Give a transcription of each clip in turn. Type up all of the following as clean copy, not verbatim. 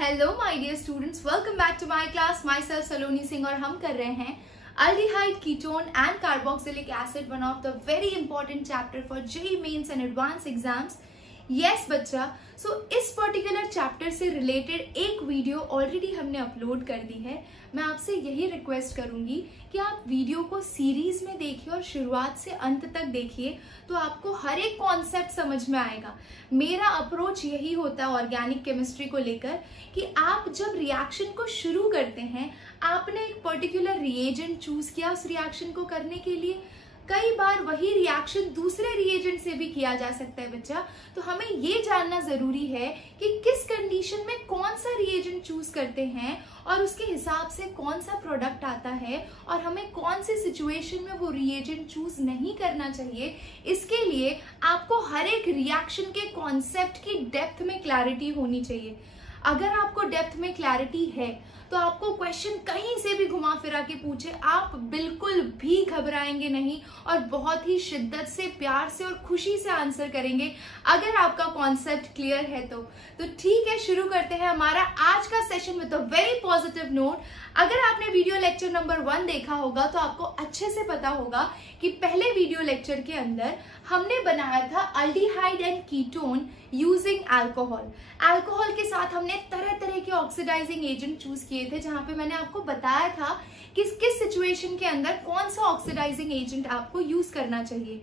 Hello my dear students, welcome back to my class. Myself Saloni Singh और हम कर रहे हैं aldehyde ketone and carboxylic acid, one of the very important chapter for JEE mains and advance exams. Yes बच्चा, so इस particular chapter से related एक video already हमने अपलोड कर दी है। मैं आपसे यही रिक्वेस्ट करूंगी कि आप वीडियो को सीरीज में देखिए और शुरुआत से अंत तक देखिए, तो आपको हर एक कॉन्सेप्ट समझ में आएगा। मेरा अप्रोच यही होता है ऑर्गेनिक केमिस्ट्री को लेकर कि आप जब रिएक्शन को शुरू करते हैं, आपने एक पर्टिकुलर रिएजेंट चूज किया, उस रिएक्शन को करने के लिए कई बार वही रिएक्शन दूसरे रिएजेंट से भी किया जा सकता है बच्चा। तो हमें ये जानना जरूरी है कि किस कंडीशन में कौन सा रिएजेंट चूज करते हैं और उसके हिसाब से कौन सा प्रोडक्ट आता है और हमें कौन सी सिचुएशन में वो रिएजेंट चूज नहीं करना चाहिए। इसके लिए आपको हर एक रिएक्शन के कॉन्सेप्ट की डेप्थ में क्लैरिटी होनी चाहिए। अगर आपको डेप्थ में क्लैरिटी है तो आपको क्वेश्चन कहीं से भी घुमा फिरा के पूछे, आप बिल्कुल भी घबराएंगे नहीं और बहुत ही शिद्दत से, प्यार से और खुशी से आंसर करेंगे अगर आपका कॉन्सेप्ट क्लियर है तो ठीक है, शुरू करते हैं हमारा आज का session with a very positive note. अगर आपने वीडियो लेक्चर नंबर 1 देखा होगा तो आपको अच्छे से पता होगा कि पहले वीडियो लेक्चर के अंदर हमने बनाया था aldehyde and ketone using alcohol. Alcohol के साथ हमने तरह तरह के ऑक्सीडाइजिंग एजेंट चूज किए थे, जहां पे मैंने आपको बताया था कि किस सिचुएशन के अंदर कौन सा ऑक्सीडाइजिंग एजेंट आपको यूज करना चाहिए।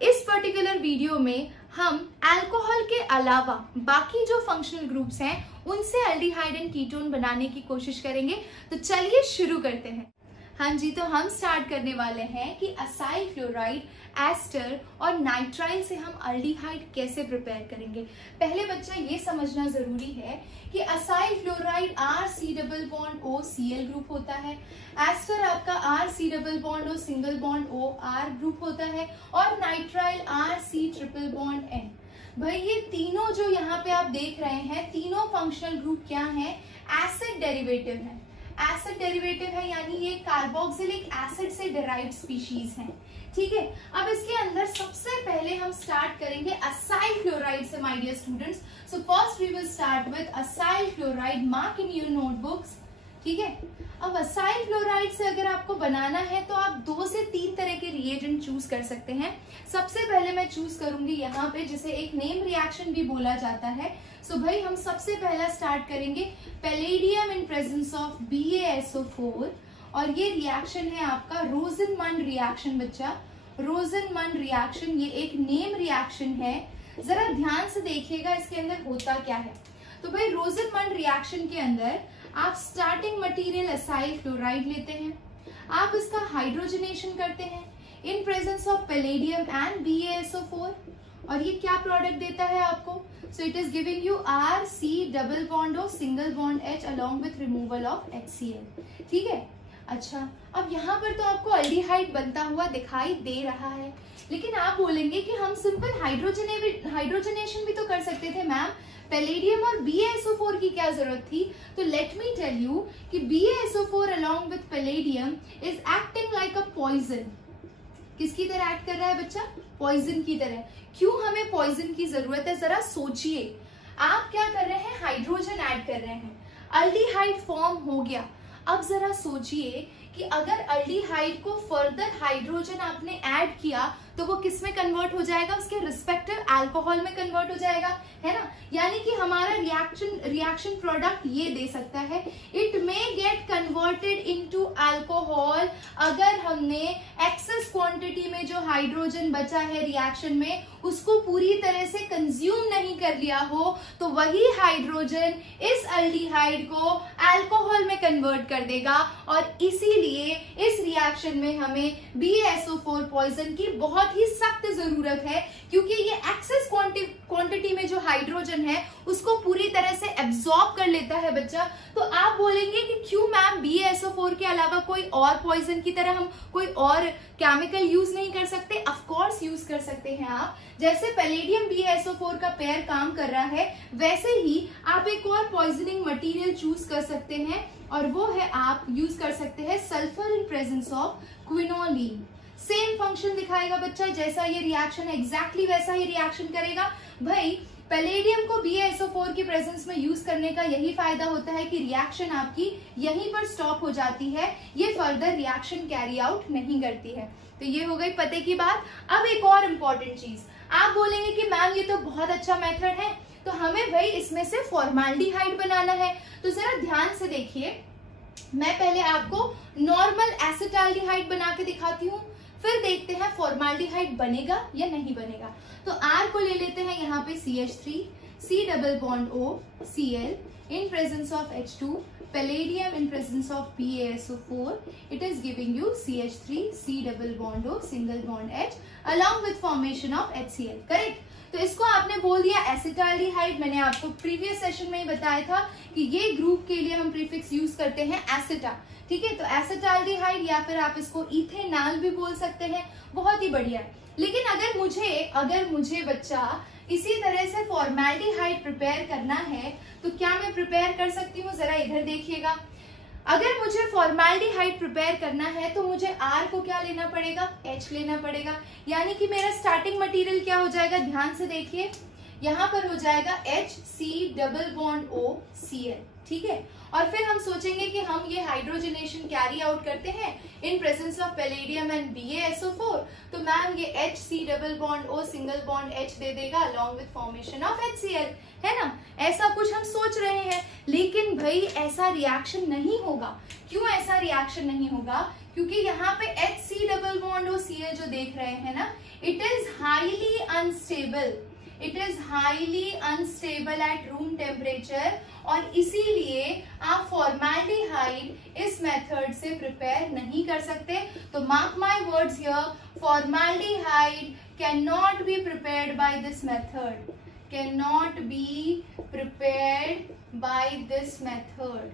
इस पर्टिकुलर वीडियो में हम अल्कोहल के अलावा बाकी जो फंक्शनल ग्रुप्स हैं उनसे अल्डिहाइड एंड कीटोन बनाने की कोशिश करेंगे। तो चलिए शुरू करते हैं। हाँ जी, तो हम स्टार्ट करने वाले हैं कि असाइल फ्लोराइड, एस्टर और नाइट्राइल से हम अल्डिहाइड कैसे प्रिपेयर करेंगे। पहले बच्चा ये समझना जरूरी है कि acyl fluoride RC++O Cl group होता है, एस्टर आपका RC++O single bond O R group होता है और नाइट्राइल RC++N। भाई ये तीनों जो यहाँ पे आप देख रहे हैं, तीनों फंक्शनल ग्रुप क्या हैं? एसिड डेरिवेटिव है। एसिड डेरिवेटिव है यानी ये कार्बोक्सिलिक एसिड से डिराइव्ड स्पीशीज हैं। ठीक है, अब इसके अंदर सबसे पहले हम स्टार्ट करेंगे असाइल फ्लोराइड से my dear students. So first we will start with acyl fluoride, mark in your notebooks. ठीक है, अब असाइल फ्लोराइड से अगर आपको बनाना है तो आप 2 से 3 तरह के रिएजेंट चूज कर सकते हैं। सबसे पहले मैं चूज करूंगी यहाँ पे जिसे एक नेम रिएक्शन भी बोला जाता है। सो भाई हम सबसे पहला स्टार्ट करेंगे palladium in presence of BaSO4 और ये रिएक्शन है आपका रोजनमंड रिएक्शन। बच्चा, रोजनमंड रिएक्शन ये एक नेम रिएक्शन है। जरा ध्यान से देखिएगा इसके अंदर होता क्या है। तो भाई रोजनमंड रिएक्शन के अंदर आप स्टार्टिंग मटेरियल असाइल फ्लोराइड लेते हैं, आप इसका हाइड्रोजनेशन करते हैं इन presence of palladium and BaSO4 और ये क्या प्रोडक्ट देता है आपको? So it is giving you RC++O single bond H along with removal of HCl। ठीक है, अच्छा अब यहाँ पर तो आपको अल्डिहाइड बनता हुआ दिखाई दे रहा है, लेकिन आप बोलेंगे कि हम सिंपल हाइड्रोजनेशन भी तो कर सकते थे मैम, पैलेडियम और BaSO4 की क्या जरूरत थी? तो लेट मी टेल यू कि BaSO4 along with palladium is acting like a poison. किसकी तरह एक्ट कर रहा है बच्चा? पॉइजन की तरह। क्यों हमें पॉइजन की जरूरत है? जरा सोचिए, आप क्या कर रहे हैं? हाइड्रोजन ऐड कर रहे हैं, अल्डिहाइड फॉर्म हो गया। अब जरा सोचिए कि अगर अल्डिहाइड को फर्दर हाइड्रोजन आपने ऐड किया तो वो किस में कन्वर्ट हो जाएगा? उसके रिस्पेक्टिव अल्कोहल में कन्वर्ट हो जाएगा, है ना। यानी कि हमारा रिएक्शन प्रोडक्ट ये दे सकता है, it may get converted into alcohol. अगर हमने एक्सेस क्वांटिटी में जो हाइड्रोजन बचा है रिएक्शन में उसको पूरी तरह से कंज्यूम नहीं कर लिया हो तो वही हाइड्रोजन इस अल्डिहाइड को अल्कोहल में कन्वर्ट कर देगा और इसीलिए इस रिएक्शन में हमें BaSO4 पॉइजन की बहुत ही सख्त जरूरत है, क्योंकि ये एक्सेस क्वांटिटी में जो हाइड्रोजन है उसको पूरी तरह से एब्जॉर्ब कर लेता है बच्चा। तो आप बोलेंगे कि क्यों मैम BaSO4 के अलावा कोई और पॉइजन की तरह हम कोई और केमिकल यूज नहीं कर सकते? ऑफ कोर्स यूज कर सकते हैं आप। जैसे पैलेडियम BaSO4 का पेयर काम कर रहा है, वैसे ही आप एक और पॉइजनिंग मटेरियल चूज कर सकते हैं और वो है आप यूज कर सकते हैं sulphur in presence of quinoline. Same function दिखाएगा बच्चा, जैसा ये रिएक्शन है एग्जैक्टली वैसा ही रिएक्शन करेगा। भाई पैलेडियम को BaSO4 की प्रेजेंस में यूज करने का यही फायदा होता है कि रिएक्शन आपकी यहीं पर स्टॉप हो जाती है, ये फर्दर रिएक्शन कैरी आउट नहीं करती है। तो ये हो गई पते की बात। अब एक और इम्पोर्टेंट चीज, आप बोलेंगे कि मैम ये तो बहुत अच्छा मेथड है, तो हमें भाई इसमें से फॉर्माल्डिहाइड बनाना है। तो जरा ध्यान से देखिए, मैं पहले आपको नॉर्मल एसिटाल्डिहाइड बना के दिखाती हूँ, फिर देखते हैं फॉर्माल्डिहाइड बनेगा या नहीं बनेगा। तो R को ले लेते हैं यहाँ पे CH3, C double bond O, Cl in presence of H2, palladium in presence of BaSO4, it is giving you CH3, C double bond O, single bond H along with formation of HCl, correct. तो इसको आपने बोल दिया acetaldehyde. मैंने आपको previous session में ही बताया था कि ये ग्रुप के लिए हम प्रीफिक्स यूज करते हैं एसिटा, ठीक है। तो एसिटाल्डिहाइड या फिर आप इसको इथेनॉल भी बोल सकते हैं, बहुत ही बढ़िया है। लेकिन अगर मुझे बच्चा इसी तरह से फॉर्माल्डिहाइड प्रिपेयर करना है तो क्या मैं प्रिपेयर कर सकती हूँ, जरा इधर देखिएगा। अगर मुझे फॉर्माल्डिहाइड प्रिपेयर करना है तो मुझे R को क्या लेना पड़ेगा, H लेना पड़ेगा। यानी कि मेरा स्टार्टिंग मटेरियल क्या हो जाएगा, ध्यान से देखिए, यहाँ पर हो जाएगा HC double bond O Cl, ठीक है। और फिर हम सोचेंगे कि हम ये हाइड्रोजनेशन कैरी आउट करते हैं इन presence of palladium and BaSO4, तो मैम ये HC double bond O single bond H दे देगा along with formation of HCl, है ना। ऐसा कुछ हम सोच रहे हैं, लेकिन भाई ऐसा रिएक्शन नहीं होगा। क्यों ऐसा रिएक्शन नहीं होगा? क्योंकि यहाँ पे HC double bond O Cl जो देख रहे हैं ना, it is highly unstable, it is highly unstable at room temperature, और इसीलिए आप फॉर्माल्डिहाइड इस मेथड से प्रिपेयर नहीं कर सकते। तो mark my words here, formaldehyde can not be prepared by this method, can not be prepared by this method,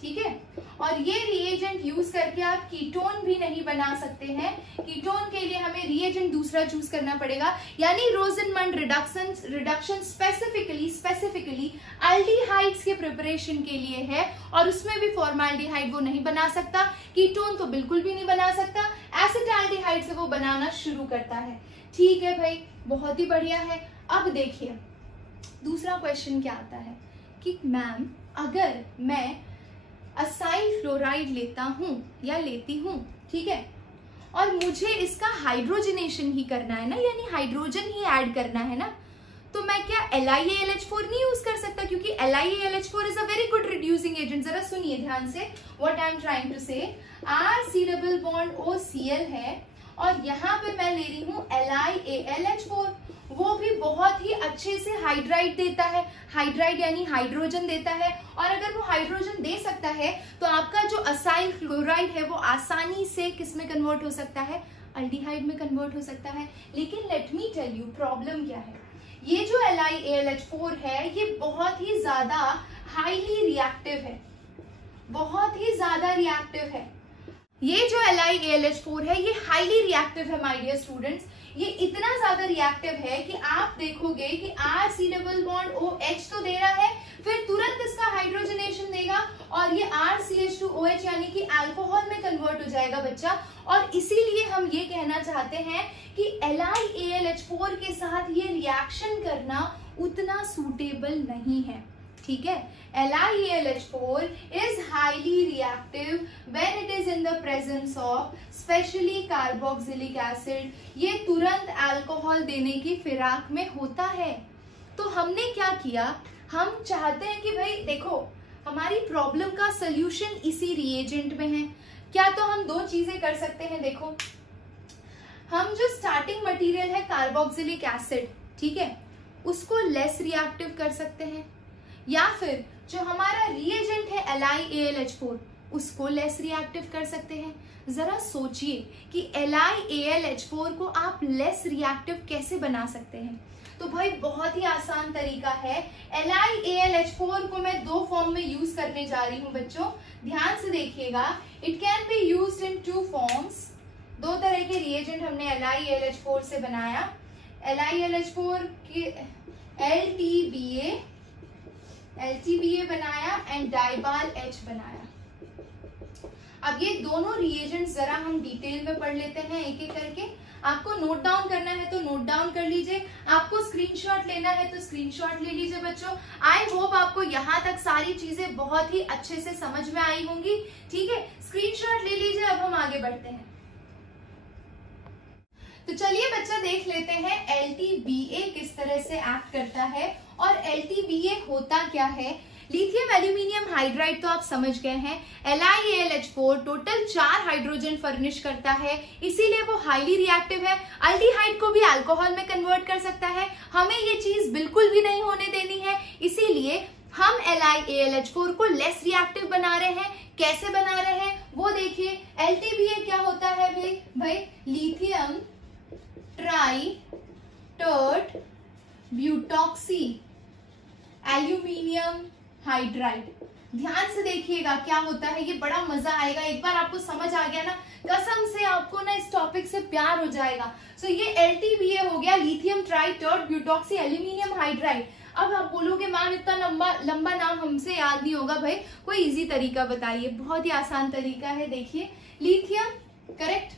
ठीक है। और ये रिएजेंट यूज करके आप कीटोन भी नहीं बना सकते हैं। कीटोन के लिए हमें रिएजेंट दूसरा चूज करना पड़ेगा, यानी रोजनमंड रिडक्शन स्पेसिफिकली अल्डिहाइड्स के प्रिपरेशन के लिए है, और उसमें भी फॉर्माल्डिहाइड वो नहीं बना सकता, कीटोन तो बिल्कुल भी नहीं बना सकता, एसिटाल्डिहाइड से वो बनाना शुरू करता है। ठीक है भाई, बहुत ही बढ़िया है। अब देखिए दूसरा क्वेश्चन क्या आता है कि मैम अगर मैं असाइल फ्लोराइड लेता हूं या लेती हूं, ठीक है, और मुझे इसका हाइड्रोजनेशन ही करना है ना, यानी हाइड्रोजन ही ऐड करना है ना, तो मैं क्या LiAlH4 नहीं यूज कर सकता? क्योंकि LiAlH4 is a very good reducing agent. जरा सुनिए ध्यान से what I am trying to say, RC double bond O Cl है, और यहाँ पे मैं ले रही हूँ LiAlH4, वो भी बहुत ही अच्छे से हाइड्राइड देता है, हाइड्राइड यानी हाइड्रोजन देता है। और अगर वो हाइड्रोजन दे सकता है तो आपका जो असाइल क्लोराइड है वो आसानी से किस में कन्वर्ट हो सकता है, अल्डिहाइड में कन्वर्ट हो सकता है। लेकिन let me tell you problem क्या है, ये जो LiAlH4 है ये बहुत ही ज्यादा हाईली रिएक्टिव है, बहुत ही ज्यादा रिएक्टिव है। ये जो LiAlH4 है ये हाईली रिएक्टिव है माय डियर स्टूडेंट्स। ये इतना ज्यादा रिएक्टिव है कि आप देखोगे कि RC डबल बॉन्ड OH तो दे रहा है, फिर तुरंत इसका हाइड्रोजनेशन देगा और ये RCH2OH यानी कि अल्कोहल में कन्वर्ट हो जाएगा बच्चा। और इसीलिए हम ये कहना चाहते हैं कि LiAlH4 के साथ ये रिएक्शन करना उतना सूटेबल नहीं है, ठीक है। LiAlH4 is highly reactive when it is in the presence of specially carboxylic acid। ये तुरंत अल्कोहल देने की फिराक में होता है। तो हमने क्या किया, हम चाहते हैं कि भाई देखो हमारी प्रॉब्लम का सल्यूशन इसी रिएजेंट में है। क्या तो हम दो चीजें कर सकते हैं, देखो हम जो स्टार्टिंग मटेरियल है कार्बोक्सिलिक एसिड, ठीक है, उसको लेस रिएक्टिव कर सकते हैं, या फिर जो हमारा रिएजेंट है LiAlH4 उसको लेस रिएक्टिव कर सकते हैं। जरा सोचिए कि LiAlH4 को आप लेस रिएक्टिव कैसे बना सकते हैं। तो भाई बहुत ही आसान तरीका है। LiAlH4 को मैं दो फॉर्म में यूज करने जा रही हूँ बच्चों, ध्यान से देखिएगा। It can be used in two forms, दो तरह के रिएजेंट हमने LiAlH4 से बनाया। LiAlH4 के LTBA बनाया एंड डाइबाल H बनाया। अब ये दोनों रिएजेंट्स जरा हम डिटेल में पढ़ लेते हैं एक एक करके। आपको नोट डाउन करना है तो नोट डाउन कर लीजिए, आपको स्क्रीनशॉट लेना है तो स्क्रीनशॉट ले लीजिए बच्चों। आई होप आपको यहाँ तक सारी चीजें बहुत ही अच्छे से समझ में आई होंगी। ठीक है, स्क्रीनशॉट ले लीजिए। अब हम आगे बढ़ते हैं। तो चलिए बच्चा देख लेते हैं LTBA किस तरह से एक्ट करता है और LTBA होता क्या है। लिथियम एल्यूमिनियम हाइड्राइड तो आप समझ गए हैं, LiAlH4 टोटल 4 हाइड्रोजन फर्निश करता है, इसीलिए वो हाईली रिएक्टिव है। अल्डिहाइड को भी अल्कोहल में कन्वर्ट कर सकता है। हमें ये चीज बिल्कुल भी नहीं होने देनी है, इसीलिए हम LiAlH4 को लेस रिएक्टिव बना रहे हैं। कैसे बना रहे हैं वो देखिए। LTBA क्या होता है भाई lithium tri tert butoxy aluminium hydride. ध्यान से देखिएगा क्या होता है, ये बड़ा मजा आएगा। एक बार आपको समझ आ गया ना, कसम से आपको ना इस टॉपिक से प्यार हो जाएगा। सो ये LTBA हो गया, lithium tri tert butoxy aluminium hydride. अब आप बोलोगे मैम इतना लंबा नाम हमसे याद नहीं होगा। भाई कोई इजी तरीका बताइए। बहुत ही आसान तरीका है, देखिए लिथियम करेक्ट,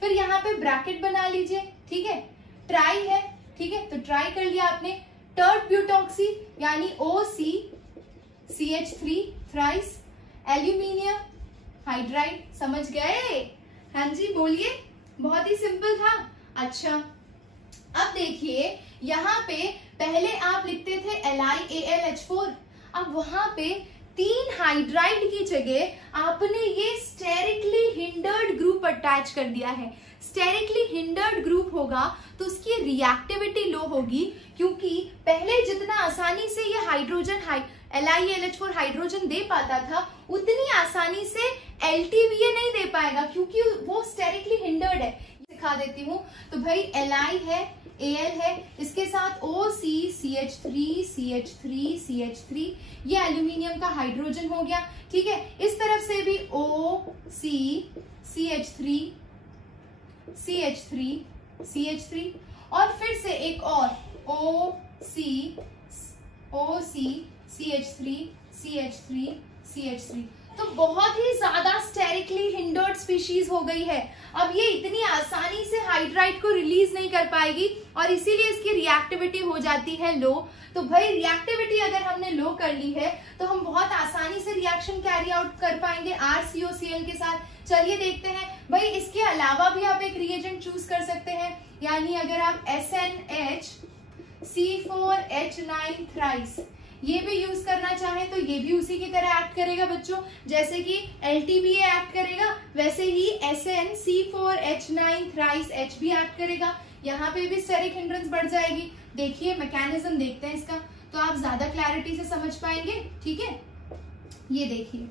फिर यहाँ पे ब्रैकेट बना लीजिए। ठीक है, ट्राई है, ठीक है तो ट्राई कर लिया आपने। टर्ट ब्यूटॉक्सी यानी OCCH3 थ्राइस एल्यूमिनियम हाइड्राइड। समझ गए? हाँ जी बोलिए, बहुत ही सिंपल था। अच्छा अब देखिए यहाँ पे पहले आप लिखते थे LiAlH4, अब वहां पे 3 हाइड्राइड की जगह आपने ये स्टेरिकली हिंडर्ड ग्रुप अटैच कर दिया है। स्टेरिकली हिंडर्ड ग्रुप होगा तो उसकी रिएक्टिविटी लो होगी, क्योंकि पहले जितना आसानी से ये हाइड्रोजन LiAlH4 हाइड्रोजन दे पाता था, उतनी आसानी से LTBA नहीं दे पाएगा, क्योंकि वो स्टेरिकली हिंडर्ड है। दिखा देती हूँ। तो भाई Li है, Al है, इसके साथ OCCH3 ये एल्यूमिनियम का हाइड्रोजन हो गया। ठीक है, इस तरफ से भी OCCH3 और फिर से एक और OCCH3 तो बहुत ही ज्यादा स्टेरिकली हिंडर्ड स्पीशीज हो गई है। अब ये इतनी आसानी से हाइड्राइड को रिलीज नहीं कर पाएगी और इसीलिए इसकी रिएक्टिविटी हो जाती है लो। तो भाई रिएक्टिविटी अगर हमने लो कर ली है तो हम बहुत आसानी से रिएक्शन कैरी आउट कर पाएंगे RCOCl के साथ। चलिए देखते हैं। भाई इसके अलावा भी आप एक रिएजेंट चूज कर सकते हैं, यानी अगर आप SNHC4H9 थ्राइस ये भी यूज करना चाहें तो ये भी उसी की तरह एक्ट करेगा बच्चों। जैसे कि LTBA एक्ट करेगा वैसे ही SNC4H9 थ्राइस H भी एक्ट करेगा। यहाँ पे भी स्टेरिक हिंड्रेंस बढ़ जाएगी। देखिए मैकेनिज्म देखते हैं इसका, तो आप ज्यादा क्लैरिटी से समझ पाएंगे। ठीक है, ये देखिए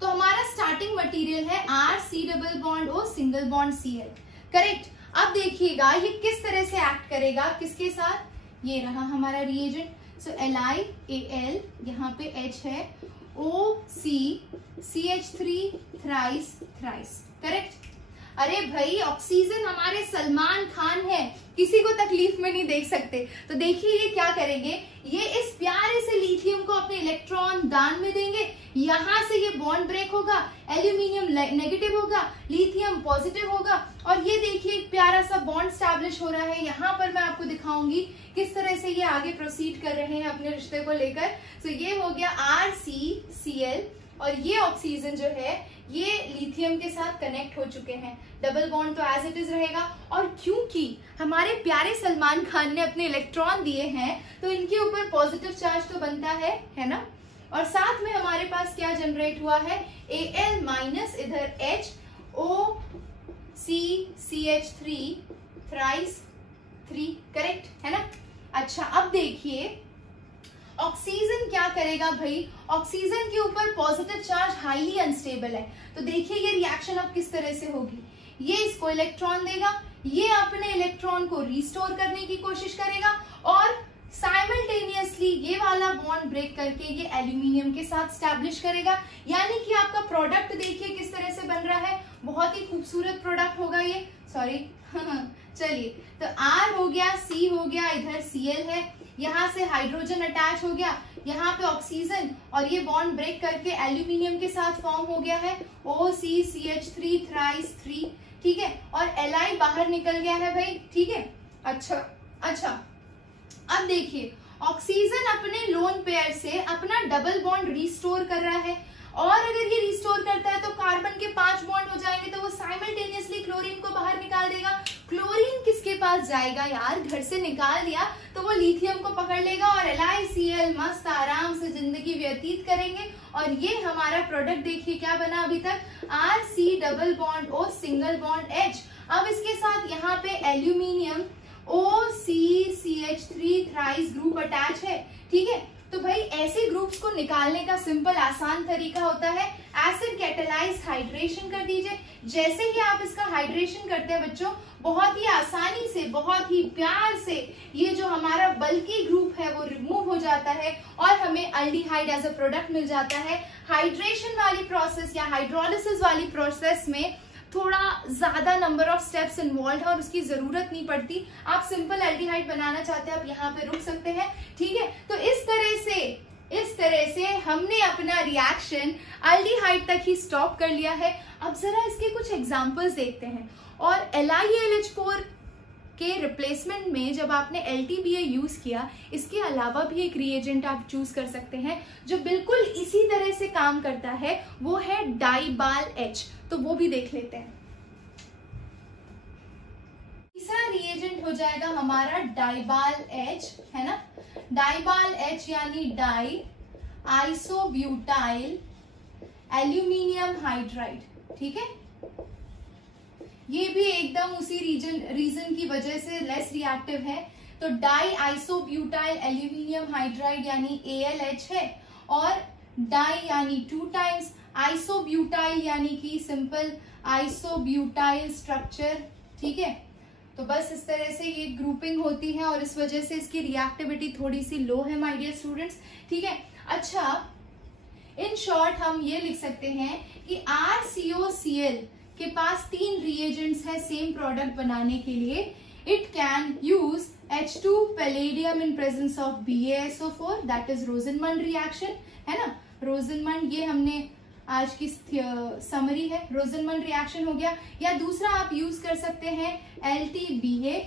तो हमारा स्टार्टिंग मटेरियल है RC≡O single bond Cl correct. अब देखिएगा ये किस तरह से एक्ट करेगा, किसके साथ, ये रहा हमारा रिएजेंट। सो LiAl यहाँ पे H है, OCCH3 थ्राइस करेक्ट। अरे भाई ऑक्सीजन हमारे सलमान खान है, किसी को तकलीफ में नहीं देख सकते। तो देखिए ये क्या करेंगे, ये इस प्यारे से लिथियम को अपने इलेक्ट्रॉन दान में देंगे। यहाँ से ये बॉन्ड ब्रेक होगा, एल्यूमिनियम नेगेटिव होगा, लिथियम पॉजिटिव होगा और ये देखिए एक प्यारा सा बॉन्ड स्टैब्लिश हो रहा है। यहाँ पर मैं आपको दिखाऊंगी किस तरह से ये आगे प्रोसीड कर रहे हैं अपने रिश्ते को लेकर। तो ये हो गया RCCl और ये ऑक्सीजन जो है ये लिथियम के साथ कनेक्ट हो चुके हैं। डबल बॉन्ड तो एज इट इज रहेगा। और क्योंकि हमारे प्यारे सलमान खान ने अपने इलेक्ट्रॉन दिए हैं तो इनके ऊपर पॉजिटिव चार्ज तो बनता है ना। और साथ में हमारे पास क्या जनरेट हुआ है, Al माइनस इधर H OCCH3 थ्राइस 3 करेक्ट है ना। अच्छा अब देखिए ऑक्सीजन क्या करेगा भाई, ऑक्सीजन के ऊपर पॉजिटिव चार्ज हाईली अनस्टेबल है। तो देखिए ये रिएक्शन अब किस तरह से होगी, ये इसको इलेक्ट्रॉन देगा, ये अपने इलेक्ट्रॉन को रिस्टोर करने की कोशिश करेगा और साइमल्टेनियसली ये वाला बॉन्ड ब्रेक करके ये एल्यूमिनियम के साथ स्टैब्लिश करेगा। यानी कि आपका प्रोडक्ट देखिए किस तरह से बन रहा है, बहुत ही खूबसूरत प्रोडक्ट होगा ये। सॉरी चलिए तो R हो गया, C हो गया, इधर Cl है, यहाँ से हाइड्रोजन अटैच हो गया, यहाँ पे ऑक्सीजन और ये बॉन्ड ब्रेक करके एल्यूमिनियम के साथ फॉर्म हो गया है OCCH3 थ्राइस 3 ठीक है, और Li बाहर निकल गया है भाई, ठीक है। अच्छा अब देखिए, ऑक्सीजन अपने लोन पेयर से अपना डबल बॉन्ड रिस्टोर कर रहा है, और अगर ये रिस्टोर करता है तो कार्बन के 5 बॉन्ड हो जाएंगे, तो वो साइमल्टेनियसली क्लोरीन को बाहर निकाल देगा। क्लोरीन किसके पास जाएगा यार, घर से निकाल दिया तो वो लिथियम को पकड़ लेगा और LiCl मस्त आराम से जिंदगी व्यतीत करेंगे। और ये हमारा प्रोडक्ट देखिए क्या बना अभी तक, RC double bond O single bond H। अब इसके साथ यहाँ पे aluminium OCCH3 thrice group attach है, ठीक है। तो भाई ऐसे ग्रुप्स को निकालने का सिंपल आसान तरीका होता है एसिड कैटालाइज्ड हाइड्रेशन कर दीजिए। जैसे ही आप इसका हाइड्रेशन करते हैं बच्चों, बहुत ही आसानी से, बहुत ही प्यार से ये जो हमारा बल्की ग्रुप है वो रिमूव हो जाता है और हमें अल्डिहाइड एज अ प्रोडक्ट मिल जाता है। हाइड्रेशन वाली प्रोसेस या हाइड्रोलिसिस वाली प्रोसेस में थोड़ा ज्यादा नंबर ऑफ स्टेप्स इन्वॉल्व है और उसकी जरूरत नहीं पड़ती। आप सिंपल एल्डिहाइड बनाना चाहते हैं, आप यहाँ पे रुक सकते हैं, ठीक है। तो इस तरह से हमने अपना रिएक्शन एल्डिहाइड तक ही स्टॉप कर लिया है। अब जरा इसके कुछ एग्जांपल्स देखते हैं। और LiAlH4 के रिप्लेसमेंट में जब आपने LTBA यूज किया, इसके अलावा भी एक रिएजेंट आप चूज कर सकते हैं जो बिल्कुल इसी तरह से काम करता है, वो है डाइबाल H। तो वो भी देख लेते हैं। तीसरा रिएजेंट हो जाएगा हमारा डाइबाल H, है ना। डाइबाल H यानी डाई आइसोब्यूटाइल एल्यूमिनियम हाइड्राइड, ठीक है। ये भी एकदम उसी रीजन की वजह से लेस रिएक्टिव है। तो डाई आइसोब्यूटाइल एल्यूमिनियम हाइड्राइड यानी AlH है, और डाई यानी 2 टाइम्स, आइसोब्यूटाइल यानी कि सिंपल आइसोब्यूटाइल स्ट्रक्चर, ठीक है। तो बस इस तरह से ये ग्रुपिंग होती है और इस वजह से इसकी रिएक्टिविटी थोड़ी सी लो है माय डियर स्टूडेंट्स, ठीक है। अच्छा, इन शॉर्ट हम ये लिख सकते हैं कि RCOCl के पास 3 रिएजेंट्स है सेम प्रोडक्ट बनाने के लिए। It can use H2 palladium in presence of BaSO4, that is रोजनमंड reaction, है ना। रोजनमंड, ये हमने आज की समरी है, रोजनमंड रिएक्शन हो गया। या दूसरा आप यूज कर सकते हैं LTBA,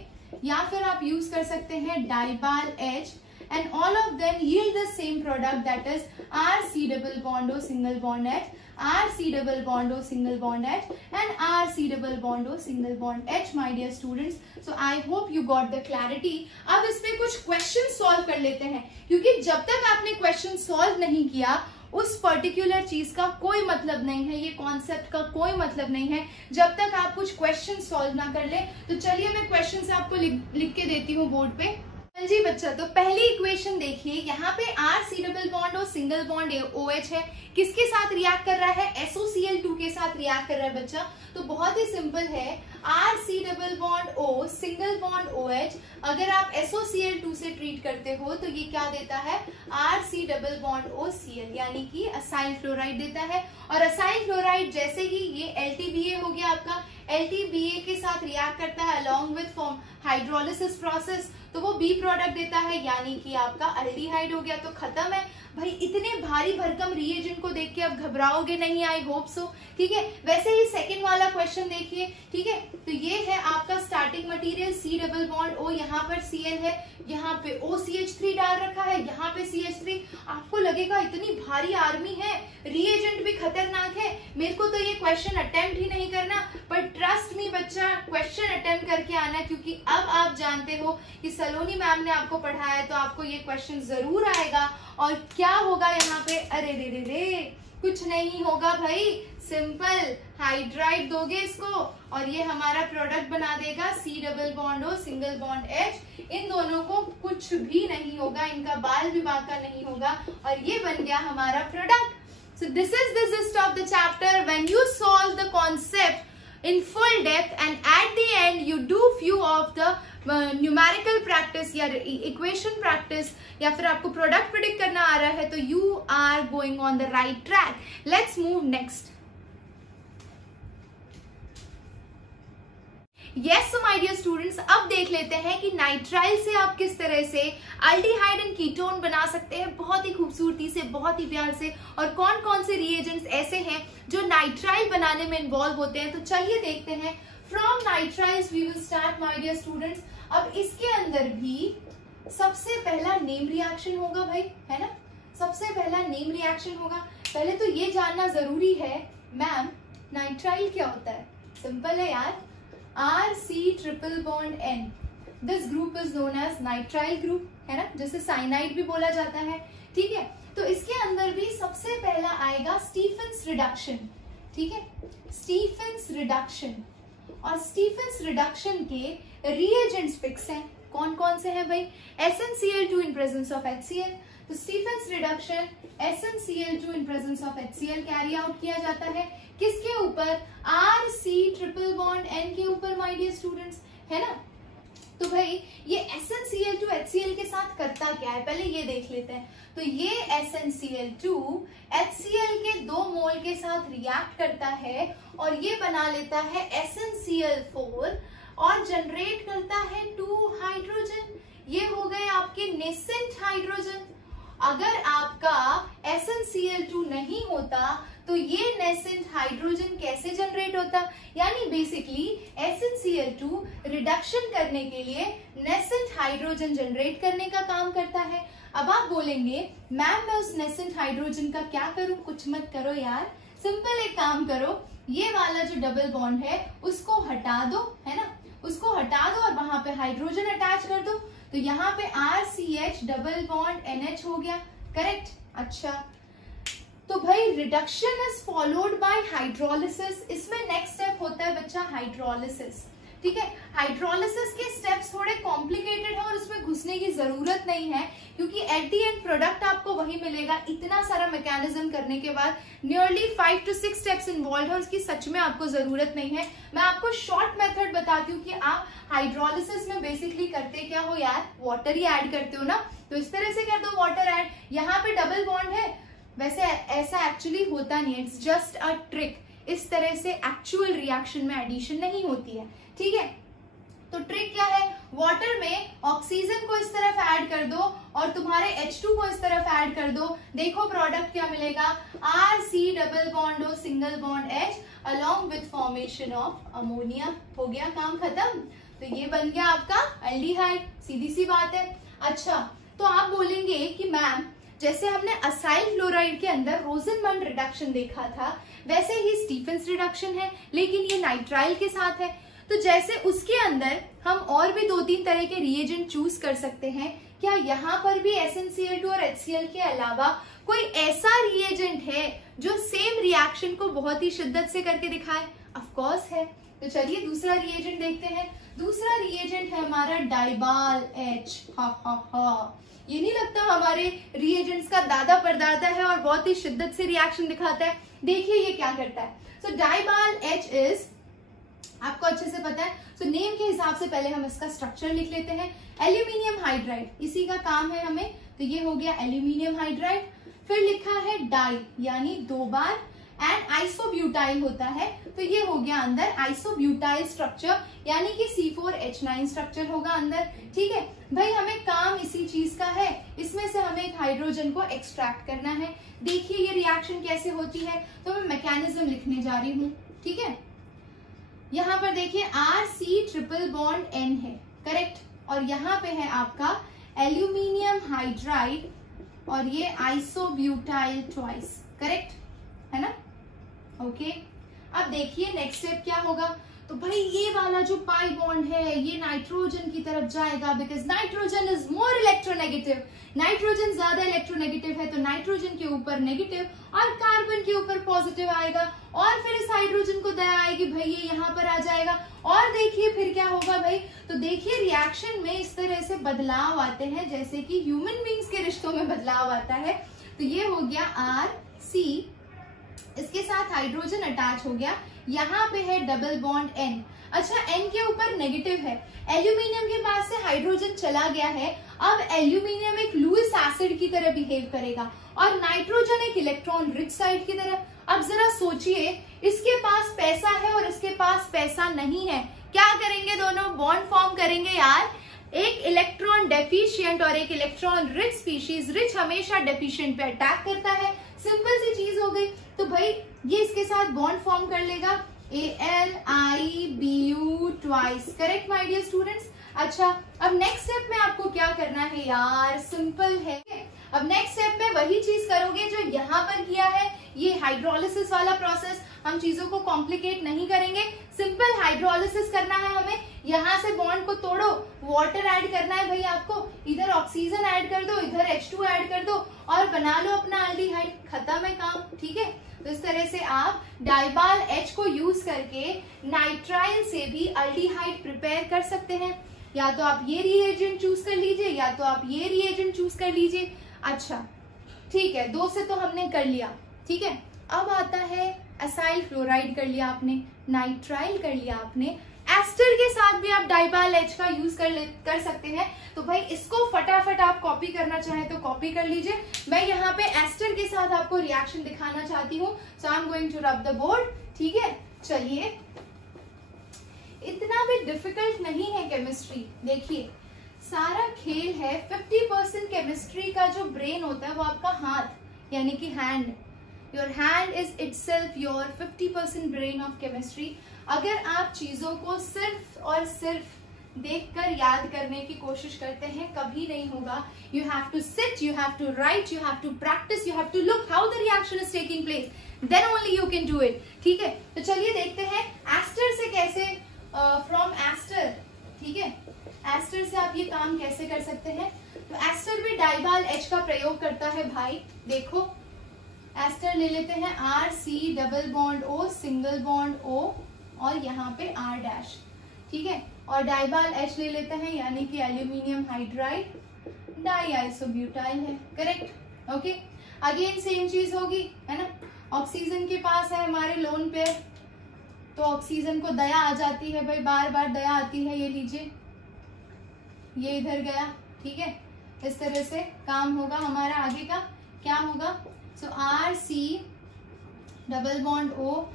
या फिर आप यूज कर सकते हैं डाइबाल H, and all of them yield the same product, that is RC double bond O single bond H, RC double bond O single bond H, and RC double bond O single bond H, my dear students. So I hope you got the clarity. अब इसमें कुछ question solve कर लेते हैं, क्योंकि जब तक आपने क्वेश्चन सॉल्व नहीं किया उस पर्टिकुलर चीज का कोई मतलब नहीं है, ये कॉन्सेप्ट का कोई मतलब नहीं है जब तक आप कुछ क्वेश्चन सॉल्व ना कर ले। तो चलिए मैं क्वेश्चन से आपको लिख के देती हूँ बोर्ड पे। जी बच्चा, तो पहली इक्वेशन देखिए, यहाँ पे RC डबल बॉन्ड और सिंगल बॉन्ड OH है, किसके साथ रिएक्ट कर रहा है, SOCl2 के साथ रिएक्ट कर रहा है बच्चा। तो बहुत ही सिंपल है, RC double bond O single bond OH अगर आप SOCl2 से ट्रीट करते हो तो ये क्या देता है, RC डबल बॉन्ड OCl यानी कि असाइल क्लोराइड देता है। और असाइल क्लोराइड जैसे ही ये LTBA हो गया आपका, LTBA के साथ रिएक्ट करता है along with form hydrolysis process, तो वो बी प्रोडक्ट देता है यानी कि आपका अल्डिहाइड हो गया। तो खत्म है भाई। इतने भारी भरकम रिएजेंट को देख के अब घबराओगे नहीं, आई होप सो, ठीक है। वैसे ही सेकंड वाला क्वेश्चन देखिए, ठीक है। तो ये है आपका starting material C double bond O, यहाँ पर Cl है, यहाँ पे OCH3 डाल रखा है, यहाँ पे CH3। आपको लगेगा इतनी भारी आर्मी है, रिएजेंट भी खतरनाक है, मेरे को तो ये क्वेश्चन अटेम्प्ट ही नहीं करना। पर ट्रस्ट मी बच्चा, क्वेश्चन अटेम्प्ट करके आना, क्योंकि अब आप जानते हो कि सलोनी मैम ने आपको पढ़ाया है, तो आपको ये क्वेश्चन जरूर आएगा। और क्या होगा यहाँ पे, अरे रे रे रे, कुछ नहीं होगा भाई, सिंपल हाइड्राइड दोगे इसको और ये हमारा प्रोडक्ट बना देगा C double bond O single bond H। इन दोनों को कुछ भी नहीं होगा, इनका बाल भी बांका नहीं होगा, और ये बन गया हमारा product. So this is the gist of the chapter. When you solve the concept in full depth and at the end you do few of the numerical practice या इक्वेशन प्रैक्टिस, या फिर आपको प्रोडक्ट प्रिडिक्ट करना आ रहा है, तो you are going on the right track. Let's move next. Yes, so my dear students, अब देख लेते हैं कि नाइट्राइल से आप किस तरह से अल्डिहाइड एंड कीटोन बना सकते हैं बहुत ही खूबसूरती से, बहुत ही प्यार से, और कौन कौन से रिएजेंट्स ऐसे हैं जो नाइट्राइल बनाने में इन्वॉल्व होते हैं। तो चलिए देखते हैं। From nitriles we will start my dear students. अब इसके अंदर भी सबसे पहला नेम रिएक्शन होगा भाई, है ना, सबसे पहला नेम रिएक्शन होगा। पहले तो ये जानना जरूरी है मैम नाइट्राइल क्या होता है। सिंपल है यार, RC triple bond N, this group is known as nitrile group, है ना, जिसे साइनाइड भी बोला जाता है। ठीक है, तो इसके अंदर भी सबसे पहला आएगा स्टीफेंस रिडक्शन। ठीक है, स्टीफेंस रिडक्शन, और स्टीफेंस रिडक्शन के रिएजेंट्स फिक्स हैं। कौन कौन से हैं भाई? SnCl2 in presence of HCl। तो Stephens reduction SnCl2 in presence of HCl carry out किया जाता है किसके ऊपर? RC ट्रिपल बॉन्ड N के ऊपर माय डियर स्टूडेंट्स, है ना। तो भाई ये SnCl2 HCl के साथ करता क्या है, पहले ये देख लेते हैं। तो ये SnCl2 HCl के 2 मोल के साथ रिएक्ट करता है और ये बना लेता है SnCl4 और जनरेट करता है 2 हाइड्रोजन। ये हो गए आपके नेसेंट हाइड्रोजन। अगर आपका SnCl2 नहीं होता तो ये नेसेंट हाइड्रोजन कैसे जनरेट होता? यानी बेसिकली SnCl2 रिडक्शन करने के लिए नेसेंट हाइड्रोजन जनरेट करने का काम करता है। अब आप बोलेंगे मैम मैं उस नेसेंट हाइड्रोजन का क्या करूं? कुछ मत करो यार, सिंपल एक काम करो, ये वाला जो डबल बॉन्ड है उसको हटा दो, है ना, उसको हटा दो और वहां पे हाइड्रोजन अटैच कर दो। तो यहाँ पे RCH डबल बॉन्ड NH हो गया, करेक्ट। अच्छा, तो भाई reduction is followed by hydrolysis. इसमें नेक्स्ट स्टेप होता है बच्चा हाइड्रोलिसिस। ठीक है, हाइड्रोलिसिस के स्टेप्स थोड़े कॉम्प्लिकेटेड है और उसमें घुसने की जरूरत नहीं है क्योंकि एट दी एंड प्रोडक्ट आपको वही मिलेगा। इतना सारा मैकेनिज्म करने के बाद नियरली 5 to 6 स्टेप्स इन्वॉल्व है, उसकी सच में आपको जरूरत नहीं है। मैं आपको शॉर्ट मेथड बताती हूँ कि आप हाइड्रोलिसिस में बेसिकली करते क्या हो यार, वाटर ही ऐड करते हो ना। तो इस तरह से कर दो वाटर ऐड, यहाँ पे डबल बॉन्ड है, वैसे ऐसा एक्चुअली होता नहीं है, इट्स जस्ट अ ट्रिक। इस तरह से एक्चुअल रिएक्शन में एडिशन नहीं होती है। ठीक है, तो ट्रिक क्या है, वाटर में ऑक्सीजन को इस तरफ ऐड कर दो और तुम्हारे H2 को इस तरफ ऐड कर दो। देखो प्रोडक्ट क्या मिलेगा, RC double bond O single bond H along with formation of ammonia. हो गया काम खत्म। तो ये बन गया आपका एल्डिहाइड, सीधी सी बात है। अच्छा, तो आप बोलेंगे कि मैम जैसे हमने असाइल फ्लोराइड के अंदर रोजनमंड रिडक्शन देखा था वैसे ही स्टीफेंस रिडक्शन है, लेकिन ये नाइट्राइल के साथ है। तो जैसे उसके अंदर हम और भी 2-3 तरह के रिएजेंट चूज कर सकते हैं, क्या यहाँ पर भी SnCl2 और HCl के अलावा कोई ऐसा रिएजेंट है जो सेम रिएक्शन को बहुत ही शिद्दत से करके दिखाए? ऑफ कोर्स है। तो चलिए दूसरा रिएजेंट देखते हैं। दूसरा रिएजेंट है हमारा डाइबाल H। हा ये नहीं लगता हमारे रिएजेंट्स का दादा परदादा है और बहुत ही शिद्दत से रिएक्शन दिखाता है। देखिए ये क्या करता है। सो डाइबाल H इज, आपको अच्छे से पता है, सो नेम के हिसाब से पहले हम इसका स्ट्रक्चर लिख लेते हैं। एल्यूमिनियम हाइड्राइड, इसी का काम है हमें, तो ये हो गया एल्यूमिनियम हाइड्राइड। फिर लिखा है डाई यानी 2 बार, एंड आइसोब्यूटाइल होता है, तो ये हो गया अंदर आइसोब्यूटाइल स्ट्रक्चर यानी कि C4H9 स्ट्रक्चर होगा अंदर। ठीक है भाई, हमें काम इसी चीज का है, इसमें से हमें एक हाइड्रोजन को एक्सट्रैक्ट करना है। देखिए ये रिएक्शन कैसे होती है, तो मैं मैकेनिज्म लिखने जा रही हूँ। ठीक है, यहाँ पर देखिए RC ट्रिपल बॉन्ड N है, करेक्ट, और यहाँ पे है आपका एल्यूमिनियम हाइड्राइड और ये आइसोब्यूटाइल ट्वाइस, करेक्ट है ना। ओके, अब देखिए नेक्स्ट स्टेप क्या होगा। तो भाई ये वाला जो पाई बॉन्ड है ये नाइट्रोजन की तरफ जाएगा, because nitrogen is more electronegative. Nitrogen ज्यादा इलेक्ट्रोनेगेटिव है तो नाइट्रोजन के ऊपर नेगेटिव और कार्बन के ऊपर पॉजिटिव आएगा, और फिर इस हाइड्रोजन को दया आएगी भाई ये यहाँ पर आ जाएगा। और देखिए फिर क्या होगा भाई, तो देखिए रिएक्शन में इस तरह से बदलाव आते हैं जैसे कि ह्यूमन बींग्स के रिश्तों में बदलाव आता है। तो ये हो गया RC, इसके साथ हाइड्रोजन अटैच हो गया, यहाँ पे है डबल बॉन्ड N। अच्छा, N के ऊपर नेगेटिव है, एल्यूमिनियम के पास से हाइड्रोजन चला गया है, अब एल्यूमिनियम एक लुईस एसिड की तरह बिहेव करेगा और नाइट्रोजन एक इलेक्ट्रॉन रिच साइड की तरह। अब जरा सोचिए, इसके पास पैसा है और इसके पास पैसा नहीं है, क्या करेंगे दोनों? बॉन्ड फॉर्म करेंगे यार। एक इलेक्ट्रॉन डेफिशिएंट और एक इलेक्ट्रॉन रिच स्पीशीज, रिच हमेशा डेफिशिएंट पे अटैक करता है, सिंपल सी चीज हो गई। तो भाई ये इसके साथ बॉन्ड फॉर्म कर लेगा, AlIBu twice. Correct my dear students. अच्छा, अब नेक्स्ट स्टेप में आपको क्या करना है यार, सिंपल है। अब नेक्स्ट स्टेप में वही चीज करोगे जो यहाँ पर किया है, ये हाइड्रोलिसिस वाला प्रोसेस। हम चीजों को कॉम्प्लिकेट नहीं करेंगे, सिंपल हाइड्रोलिसिस करना है हमें। यहाँ से बॉन्ड को तोड़ो, वाटर ऐड करना है भाई आपको, इधर ऑक्सीजन ऐड कर दो, इधर H2 ऐड कर दो और बना लो अपना अल्डिहाइड। खत्म है काम, ठीक है। तो इस तरह से आप डाइबाल H को यूज करके नाइट्राइल से भी अल्डिहाइड प्रिपेयर कर सकते हैं। या तो आप ये रिएजेंट चूज कर लीजिए या तो आप ये रिएजेंट चूज कर लीजिए। अच्छा ठीक है, दो से तो हमने कर लिया, ठीक है। अब आता है एसाइल फ्लोराइड कर लिया आपने, नाइट्राइल कर लिया आपने, एस्टर के साथ भी आप डाइबाल H का यूज कर सकते हैं। तो भाई इसको फटाफट आप कॉपी करना चाहें तो कॉपी कर लीजिए। मैं यहाँ पे एस्टर के साथ आपको रिएक्शन दिखाना चाहती हूँ, so I am going to rub the board, ठीक है। चलिए, इतना भी डिफिकल्ट नहीं है केमिस्ट्री। देखिए सारा खेल है, 50% केमिस्ट्री का जो ब्रेन होता है वो आपका हाथ यानी कि hand. Your hand is itself your 50% brain of chemistry. अगर आप चीजों को सिर्फ और सिर्फ देखकर याद करने की कोशिश करते हैं, कभी नहीं होगा। You have to sit, you have to write, you have to practice, you have to look how the reaction is taking place, then only you can do it, ठीक है। तो चलिए देखते हैं एस्टर से कैसे, फ्रॉम एस्टर, ठीक है, एस्टर से आप ये काम कैसे कर सकते हैं। तो एस्टर भी डाइबाल H का प्रयोग करता है भाई। देखो एस्टर ले लेते हैं, RC double bond O single bond O और यहाँ पे R डैश, ठीक है। और डाइबाल H ले लेते हैं यानी कि एल्यूमिनियम हाइड्राइड डाइआइसोब्यूटाइल है, करेक्ट, ओके। अगेन सेम चीज होगी, है ना। ऑक्सीजन के पास है हमारे लोन पेयर, तो ऑक्सीजन को दया आ जाती है भाई, बार बार दया आती है। ये लीजिए, ये इधर गया, ठीक है। इस तरह से काम होगा हमारा। आगे का क्या होगा, so RC double bond O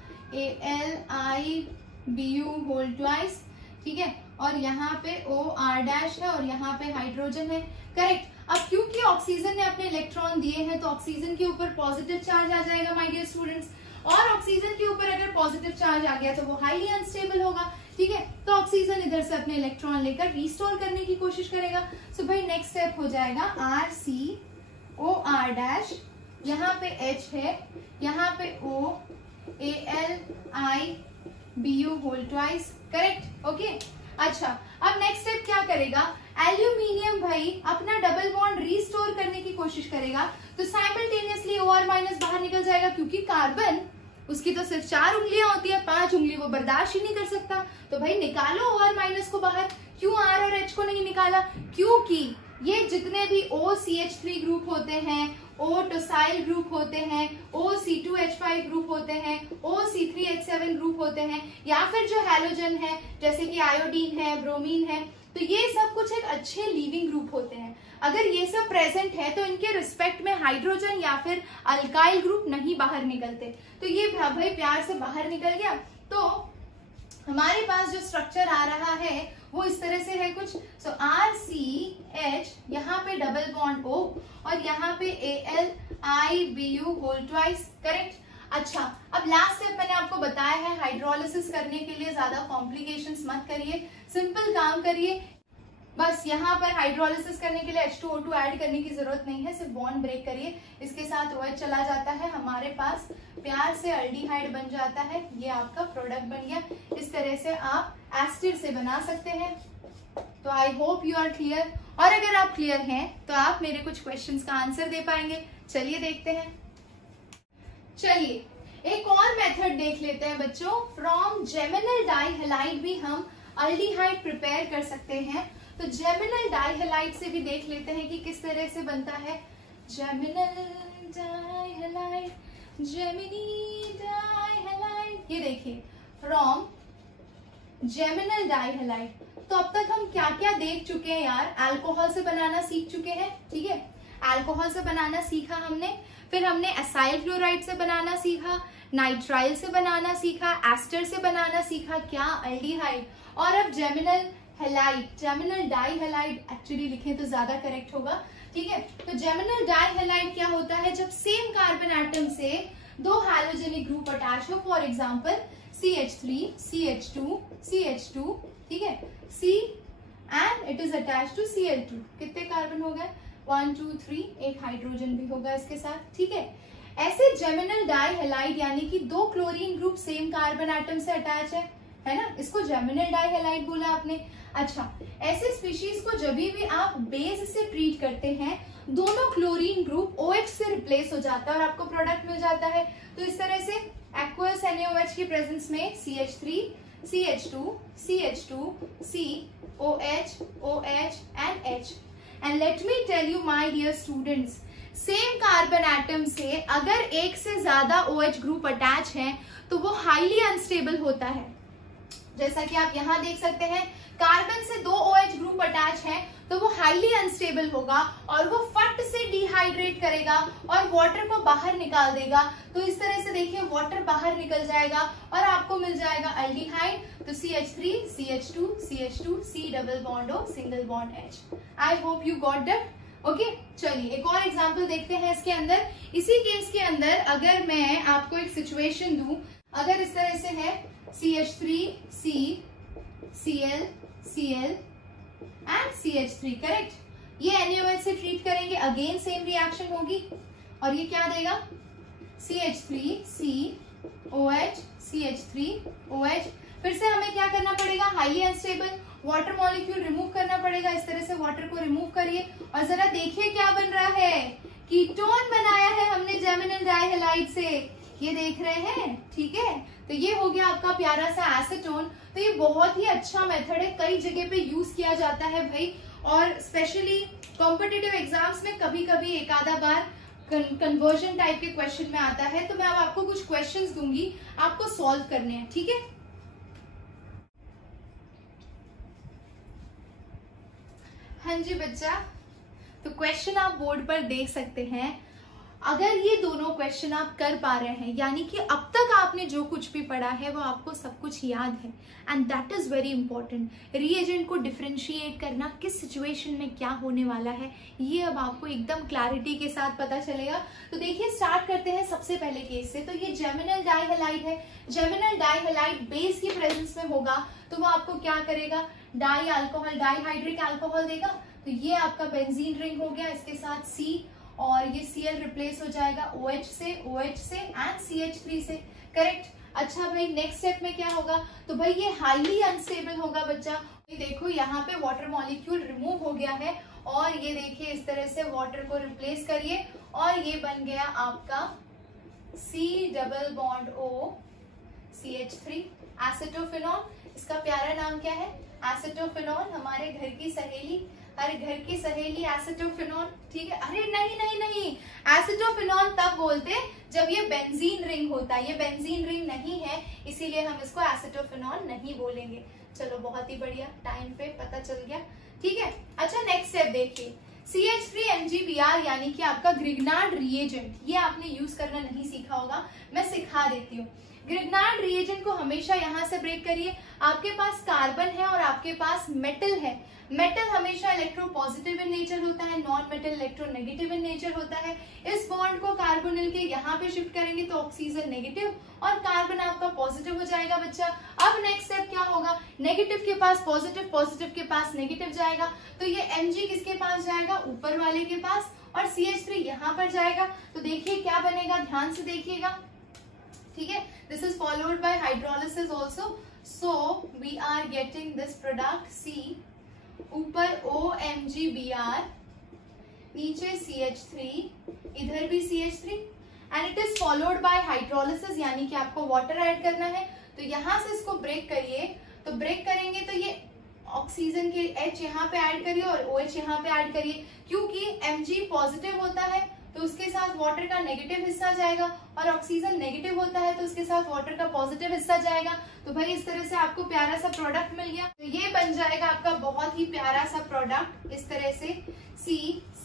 AlIBu whole twice, ठीक है। और यहाँ पे OR डैश है और यहाँ पे हाइड्रोजन है, करेक्ट। अब क्योंकि ऑक्सीजन ने अपने इलेक्ट्रॉन दिए हैं तो ऑक्सीजन के ऊपर पॉजिटिव चार्ज आ जाएगा माय डियर स्टूडेंट्स। और ऑक्सीजन के ऊपर अगर पॉजिटिव चार्ज आ गया तो वो हाईली अनस्टेबल होगा, ठीक है। तो ऑक्सीजन इधर से अपने इलेक्ट्रॉन लेकर रिस्टोर करने की कोशिश करेगा। सो भाई नेक्स्ट स्टेप हो जाएगा RCOR डैश, यहाँ पे H है, यहाँ पे O AlIBu whole twice, correct, okay. अच्छा, अब नेक्स्ट स्टेप क्या करेगा, एल्यूमिनियम भाई अपना डबल बॉन्ड रिस्टोर करने की कोशिश करेगा। तो साइमल्टेनियसली OR माइनस बाहर निकल जाएगा, क्योंकि कार्बन उसकी तो सिर्फ 4 उंगलियां होती है, 5 उंगली वो बर्दाश्त ही नहीं कर सकता। तो भाई निकालो OR माइनस को बाहर। क्यों R और H को नहीं निकाला, क्योंकि ये जितने भी OCH3 ग्रुप होते हैं, O टोसाइल ग्रुप होते हैं, OC2H5 ग्रुप होते हैं, OC3H7 ग्रुप होते हैं, या फिर जो हैलोजन है जैसे कि आयोडीन है, ब्रोमीन है, तो ये सब कुछ एक अच्छे लीविंग ग्रुप होते हैं। अगर ये सब प्रेजेंट है तो इनके रिस्पेक्ट में हाइड्रोजन या फिर अल्काइल ग्रुप नहीं बाहर निकलते। तो ये भाई प्यार से बाहर निकल गया। तो हमारे पास जो स्ट्रक्चर आ रहा है वो इस तरह से है कुछ। सो RCH, यहाँ पे डबल बॉन्ड O और यहाँ पे AlIBu होल ट्वाइस, करेक्ट। अच्छा, अब लास्ट स्टेप मैंने आपको बताया है, हाइड्रोलिसिस करने के लिए ज्यादा कॉम्प्लिकेशंस मत करिए, सिंपल काम करिए। बस यहाँ पर हाइड्रोलिसिस करने के लिए H2O2 ऐड करने की जरूरत नहीं है, सिर्फ बॉन्ड ब्रेक करिए, इसके साथ OH चला जाता है, हमारे पास प्यार से अल्डिहाइड बन जाता है। ये आपका प्रोडक्ट बन गया। इस तरह से आप एस्टर से बना सकते हैं। तो I hope you are clear, और अगर आप क्लियर हैं तो आप मेरे कुछ क्वेश्चंस का आंसर दे पाएंगे। चलिए देखते हैं। चलिए एक और मेथड देख लेते हैं बच्चों। फ्रॉम जेमिनल डाइहैलाइड भी हम अल्डिहाइड प्रिपेयर कर सकते हैं। तो जेमिनल डाइहैलाइड से भी देख लेते हैं कि किस तरह से बनता है। जेमिनल डाइहैलाइड, जेमिनी डाइहैलाइड, ये देखिए फ्रॉम जेमिनल डाइहैलाइड। तो अब तक हम क्या क्या देख चुके हैं यार, अल्कोहल से बनाना सीख चुके हैं, ठीक है। अल्कोहल से बनाना सीखा हमने, फिर हमने एसाइल फ्लोराइड से बनाना सीखा, नाइट्राइल से बनाना सीखा, एस्टर से बनाना सीखा, क्या एल्डिहाइड। और अब जेमिनल हैलाइड, जेमिनल डाइहैलाइड एक्चुअली लिखें तो ज्यादा करेक्ट होगा, ठीक है। तो जेमिनल डाइहैलाइड क्या होता है, जब सेम कार्बन एटम से दो हैलोजेनिक ग्रुप अटैच हो, for example CH3, CH2, CH2, ठीक है, C and it is attach to Cl2। कितने कार्बन हो गए? 1 2 3, एक हाइड्रोजन भी होगा इसके साथ, ठीक है। ऐसे जेमिनल डाइहैलाइड यानी कि 2 chlorine group same carbon atom से अटैच है ना, इसको जेमिनल डाइहैलाइड बोला आपने। अच्छा, ऐसे स्पीशीज को जब भी आप बेस से ट्रीट करते हैं, दोनों क्लोरीन ग्रुप OH से रिप्लेस हो जाता है और आपको प्रोडक्ट मिल जाता है। तो इस तरह से एक्वस NaOH की प्रेजेंस में CH3, CH2, CH2, C, OH, OH and H. And let me tell you my dear students, same carbon atom से अगर एक से ज्यादा OH ग्रुप अटैच है तो वो हाईली अनस्टेबल होता है। जैसा कि आप यहाँ देख सकते हैं, कार्बन से 2 OH ग्रुप अटैच है तो वो हाईली अनस्टेबल होगा और वो फट से डिहाइड्रेट करेगा और वाटर को बाहर निकाल देगा। तो इस तरह से देखिए वाटर बाहर निकल जाएगा और आपको मिल जाएगा अल्डिहाइड। तो CH3, CH2, CH2, C double bond O, single bond H। I hope you got that. Okay, चलिए एक और एग्जाम्पल देखते हैं इसके अंदर। इसी केस के अंदर अगर मैं आपको एक सिचुएशन दूं, अगर इस तरह से है CH3, C, Cl, Cl and CH3, correct. ये NaOH से ट्रीट करेंगे, अगेन सेम रिएक्शन होगी और ये क्या देगा? CH3, C, OH, CH3, OH। फिर से हमें क्या करना पड़ेगा? Highly unstable water molecule remove करना पड़ेगा। इस तरह से वाटर को रिमूव करिए और जरा देखिए क्या बन रहा है। कीटोन बनाया है हमने जेमिनल डाइहैलाइड से, ये देख रहे हैं, ठीक है। तो ये हो गया आपका प्यारा सा एसीटोन। तो ये बहुत ही अच्छा मेथड है, कई जगह पे यूज किया जाता है भाई, और स्पेशली कॉम्पिटिटिव एग्जाम्स में कभी कभी एक आधा बार कन्वर्जन टाइप के क्वेश्चन में आता है। तो मैं अब आपको कुछ क्वेश्चंस दूंगी, आपको सॉल्व करने हैं, ठीक है। हाँ जी बच्चा, तो क्वेश्चन आप बोर्ड पर देख सकते हैं। अगर ये दोनों क्वेश्चन आप कर पा रहे हैं, यानी कि अब तक आपने जो कुछ भी पढ़ा है वो आपको सब कुछ याद है, and that is very important. Reagent को डिफरेंशिएट करना, किस सिचुएशन में क्या होने वाला है, ये अब आपको एकदम क्लैरिटी के साथ पता चलेगा। तो देखिए स्टार्ट करते हैं सबसे पहले केस से। तो ये जेमिनल डाइहैलाइड है, जेमिनल डाइहैलाइड बेस की प्रेजेंस में होगा तो वो आपको क्या करेगा? डाई अल्कोहल, डाइहाइड्रिक अल्कोहल देगा। तो ये आपका बेंजीन रिंग हो गया, इसके साथ C और ये Cl रिप्लेस हो जाएगा OH से एंड CH3 से, करेक्ट। अच्छा भाई नेक्स्ट स्टेप में क्या होगा? तो भाई ये हाईली अनस्टेबल होगा बच्चा। ये देखो यहाँ पे वाटर मॉलिक्यूल रिमूव हो गया है और ये देखिए इस तरह से वाटर को रिप्लेस करिए और ये बन गया आपका C double bond O, CH3, acetophenol. इसका प्यारा नाम क्या है? एसिटोफिनॉल। हमारे घर की सहेली, अरे घर की सहेली एसिटोफिनॉल, ठीक है। अरे नहीं, एसिटोफिनॉल तब बोलते जब ये बेंजीन रिंग होता है, ये बेंजीन रिंग नहीं है, इसीलिए हम इसको एसिटोफिनॉल नहीं बोलेंगे। चलो बहुत ही बढ़िया, टाइम पे पता चल गया, ठीक है। अच्छा नेक्स्ट स्टेप देखिए, CH3MgBr यानी कि आपका ग्रिग्नार्ड रिएजेंट, ये आपने यूज करना नहीं सीखा होगा, मैं सिखा देती हूँ। ग्रिग्नार्ड रिएजेंट को हमेशा यहाँ से ब्रेक करिए। आपके पास कार्बन है और आपके पास मेटल है। मेटल हमेशा इलेक्ट्रो पॉजिटिव इन नेचर होता है, non metal electro negative in nature होता है। इस बॉन्ड को कार्बोनिल के यहाँ पे शिफ्ट करेंगे तो ऑक्सीजन नेगेटिव और कार्बन आपका पॉजिटिव हो जाएगा बच्चा। अब नेक्स्ट स्टेप क्या होगा? नेगेटिव के पास पॉजिटिव, पॉजिटिव के पास नेगेटिव जाएगा, तो ये Mg किसके पास जाएगा? ऊपर वाले के पास, और CH3 यहाँ पर जाएगा। तो देखिए क्या बनेगा, ध्यान से देखिएगा, ठीक है। This is followed by hydrolysis also, so we are getting this product C, ऊपर OMgBr, नीचे CH3, इधर भी CH3, and it is followed by hydrolysis, यानी कि आपको वाटर ऐड करना है। तो यहां से इसको ब्रेक करिए, तो ब्रेक करेंगे तो ये ऑक्सीजन के H यहाँ पे ऐड करिए और OH यहाँ पे ऐड करिए। क्योंकि Mg पॉजिटिव होता है तो उसके साथ वाटर का नेगेटिव हिस्सा जाएगा, और ऑक्सीजन नेगेटिव होता है तो उसके साथ वाटर का पॉजिटिव हिस्सा जाएगा। तो भाई इस तरह से आपको प्यारा सा प्रोडक्ट मिल गया। तो ये बन जाएगा आपका बहुत ही प्यारा सा प्रोडक्ट, इस तरह से C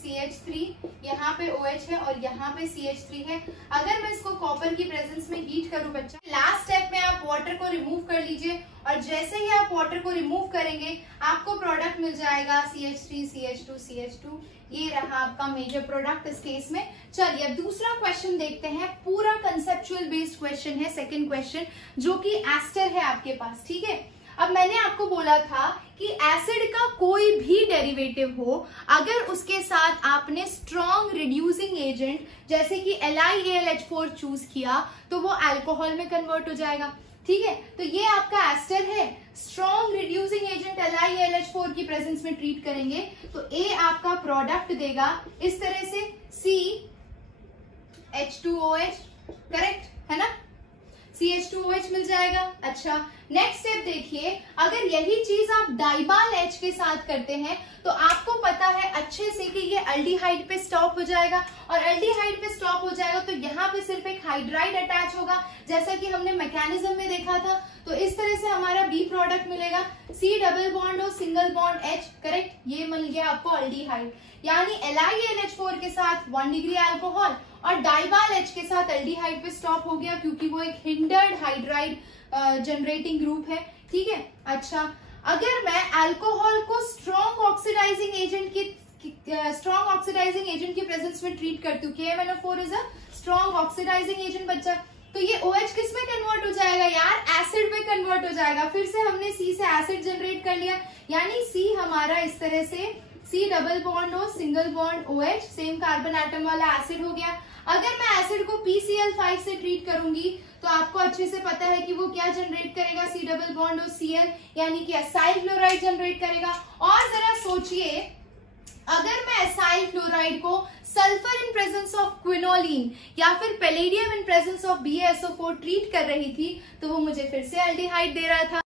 CH3, यहाँ पे OH है और यहाँ पे CH3 है। अगर मैं इसको कॉपर की प्रेजेंस में हीट करूं बच्चा, लास्ट स्टेप में आप वाटर को रिमूव कर लीजिए और जैसे ही आप वाटर को रिमूव करेंगे आपको प्रोडक्ट मिल जाएगा CH3 CH2 CH2। ये रहा आपका मेजर प्रोडक्ट इस केस में। चलिए अब दूसरा क्वेश्चन देखते हैं, पूरा कंसेप्चुअल बेस्ड क्वेश्चन है, सेकंड क्वेश्चन, जो कि एस्टर है आपके पास। ठीक है, अब मैंने आपको बोला था कि एसिड का कोई भी डेरिवेटिव हो, अगर उसके साथ आपने स्ट्रॉन्ग रिड्यूसिंग एजेंट जैसे कि LiAlH4 चूज किया तो वो अल्कोहल में कन्वर्ट हो जाएगा। ठीक है, तो ये आपका एस्टर है, स्ट्रॉन्ग रिड्यूसिंग एजेंट LiAlH4 की प्रेजेंस में ट्रीट करेंगे तो ए आपका प्रोडक्ट देगा इस तरह से CH2OH, करेक्ट है ना, CH2OH मिल जाएगा। अच्छा, नेक्स्ट स्टेप देखिए, अगर यही चीज आप डाइबाल H के साथ करते हैं तो आपको पता है अच्छे से कि ये एल्डिहाइड पे स्टॉप हो जाएगा और एल्डिहाइड पे स्टॉप हो जाएगा तो यहाँ पे सिर्फ एक हाइड्राइड अटैच होगा, जैसा कि हमने मैकेनिज्म में देखा था। तो इस तरह से हमारा बी प्रोडक्ट मिलेगा, C डबल बॉन्ड और सिंगल बॉन्ड H, करेक्ट, ये मिल गया आपको एल्डिहाइड। यानी LiAlH4 के साथ 1 डिग्री अल्कोहल और डाइबाल H के साथ एल्डिहाइड पे स्टॉप हो गया क्योंकि वो एक हिंडर्ड हाइड्राइड जनरेटिंग ग्रुप है। ठीक है, अच्छा, अगर मैं अल्कोहल को स्ट्रॉन्ग ऑक्सीडाइजिंग एजेंट की प्रेजेंस में ट्रीट करती हूँ, KMnO4 is a strong oxidising agent बच्चा, तो ये OH किस में कन्वर्ट हो जाएगा यार, एसिड में कन्वर्ट हो जाएगा। फिर से हमने C से एसिड जनरेट कर लिया, यानी C हमारा इस तरह से C डबल बॉन्ड हो single bond OH, same carbon atom वाला एसिड हो गया। अगर मैं एसिड को PCl5 से ट्रीट करूंगी तो आपको अच्छे से पता है कि वो क्या जनरेट करेगा, C डबल बॉन्ड और Cl, यानी कि एसाइल क्लोराइड जनरेट करेगा। और जरा सोचिए, अगर मैं एसाइल क्लोराइड को sulphur in presence of quinoline या फिर palladium in presence of BaSO4 treat कर रही थी तो वो मुझे फिर से एल्डिहाइड दे रहा था।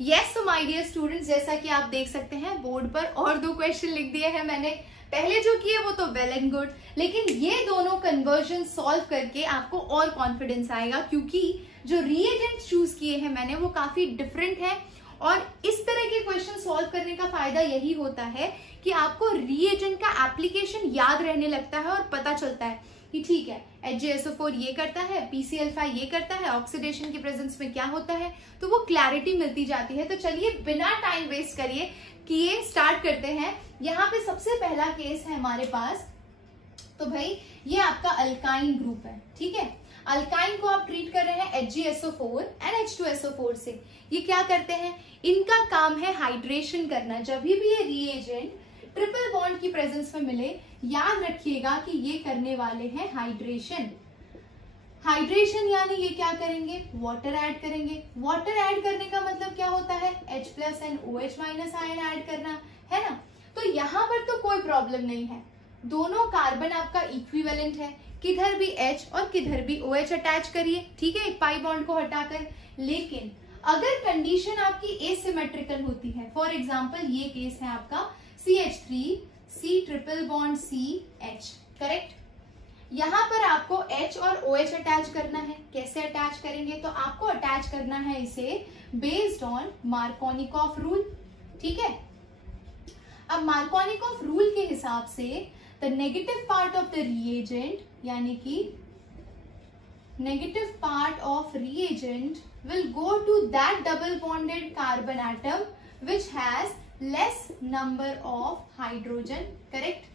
Yes, so my dear students, जैसा कि आप देख सकते हैं बोर्ड पर और 2 क्वेश्चन लिख दिए हैं मैंने। पहले जो किए वो तो वेल एंड गुड, लेकिन ये दोनों कन्वर्जन सॉल्व करके आपको और कॉन्फिडेंस आएगा क्योंकि जो रिएजेंट चूज किए हैं मैंने वो काफी डिफरेंट है। और इस तरह के क्वेश्चन सॉल्व करने का फायदा यही होता है कि आपको रिएजेंट का एप्लीकेशन याद रहने लगता है और पता चलता है कि ठीक है HgSO4 ये करता है, PCl5 ये करता है, ऑक्सीडेशन की प्रेजेंस में क्या होता है, तो वो क्लैरिटी मिलती जाती है। तो चलिए बिना टाइम वेस्ट किए स्टार्ट करते हैं। यहाँ पे सबसे पहला केस है हमारे पास, तो भाई ये आपका अल्काइन ग्रुप है। ठीक है, अल्काइन को आप ट्रीट कर रहे हैं HgSO4 and H2SO4 से। ये क्या करते हैं, इनका काम है हाइड्रेशन करना। जब भी ये रिएजेंट ट्रिपल बॉन्ड की प्रेजेंस में मिले, याद रखिएगा कि ये करने वाले हैं हाइड्रेशन। हाइड्रेशन यानी ये क्या करेंगे, वाटर ऐड करेंगे। वाटर ऐड करने का मतलब क्या होता है, H+ and OH- ion add करना, है ना। तो यहाँ पर तो कोई प्रॉब्लम नहीं है, दोनों कार्बन आपका इक्विवेलेंट है, किधर भी H और किधर भी OH अटैच करिए। ठीक है, एक पाई बॉन्ड को हटाकर। लेकिन अगर कंडीशन आपकी एसिमेट्रिकल होती है, फॉर एग्जाम्पल ये केस है आपका CH3 C triple bond C H, correct. यहाँ पर आपको H और OH अटैच करना है। कैसे अटैच करेंगे, तो आपको अटैच करना है इसे बेस्ड ऑन मार्कोनिकॉफ रूल। ठीक है, अब मार्कोनिकॉफ रूल के हिसाब से the negative part of the reagent, यानी कि negative part of reagent will go to that double bonded carbon atom which has less number of hydrogen, correct।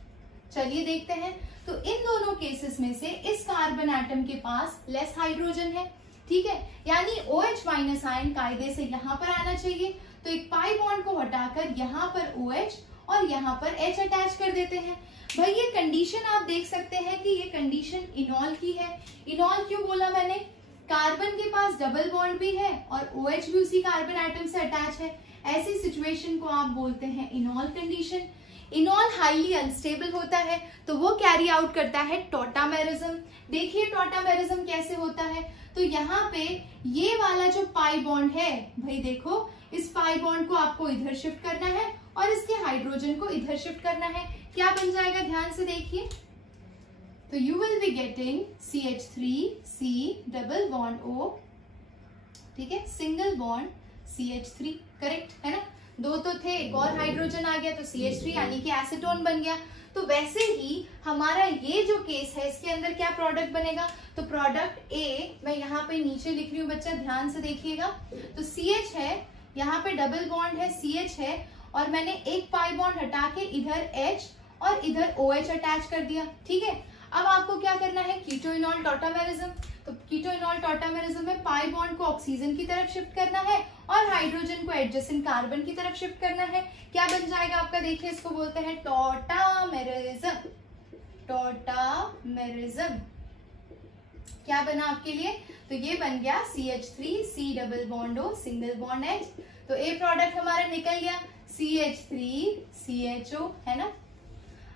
चलिए देखते हैं, तो इन दोनों केसेस में से इस कार्बन एटम के पास लेस हाइड्रोजन है। ठीक है, यानी OH- आयन कायदे से यहाँ पर आना चाहिए। तो एक पाई बॉन्ड को हटाकर यहाँ पर OH और यहाँ पर H अटैच कर देते हैं। भाई ये कंडीशन आप देख सकते हैं कि ये कंडीशन इनॉल की है। इनॉल क्यों बोला मैंने, कार्बन के पास डबल बॉन्ड भी है और OH भी उसी कार्बन एटम से अटैच है। ऐसी सिचुएशन को आप बोलते हैं इनॉल कंडीशन। इनॉल हाईली अनस्टेबल होता है तो वो कैरी आउट करता है टॉटामेरिज्म। देखिए टॉटामेरिज्म कैसे होता है, तो यहाँ पे ये वाला जो पाई बॉन्ड है, भाई देखो इस पाई बॉन्ड को आपको इधर शिफ्ट करना है और इसके हाइड्रोजन को इधर शिफ्ट करना है। क्या बन जाएगा, ध्यान से देखिए, तो you will be getting CH3C double bond O, ठीक है, सिंगल बॉन्ड CH3, करेक्ट है ना। दो तो थे, एक और हाइड्रोजन आ गया तो CH3 यानी कि एसीटोन बन गया। तो वैसे ही हमारा ये जो केस है इसके अंदर क्या प्रोडक्ट बनेगा, तो प्रोडक्ट ए मैं यहाँ पे नीचे लिख रही हूँ बच्चा, ध्यान से देखिएगा। तो CH है, यहाँ पे डबल बॉन्ड है, CH है, और मैंने एक पाई बॉन्ड हटा के इधर H और इधर OH अटैच कर दिया। ठीक है, अब आपको क्या करना है, कीटोइनॉल टॉटामेरिज्म। तो कीटोइनॉल टॉटामेरिज्म में पाई बॉन्ड को ऑक्सीजन की तरफ शिफ्ट करना है और हाइड्रोजन को एडजेसेंट कार्बन की तरफ शिफ्ट करना है। क्या बन जाएगा आपका, देखिए इसको बोलते हैं टॉटामेरिज्म। टॉटामेरिज्म क्या बना आपके लिए, तो ये बन गया CH3 C double bond O single bond H। तो ए प्रोडक्ट हमारा निकल गया CH3 CHO, है ना।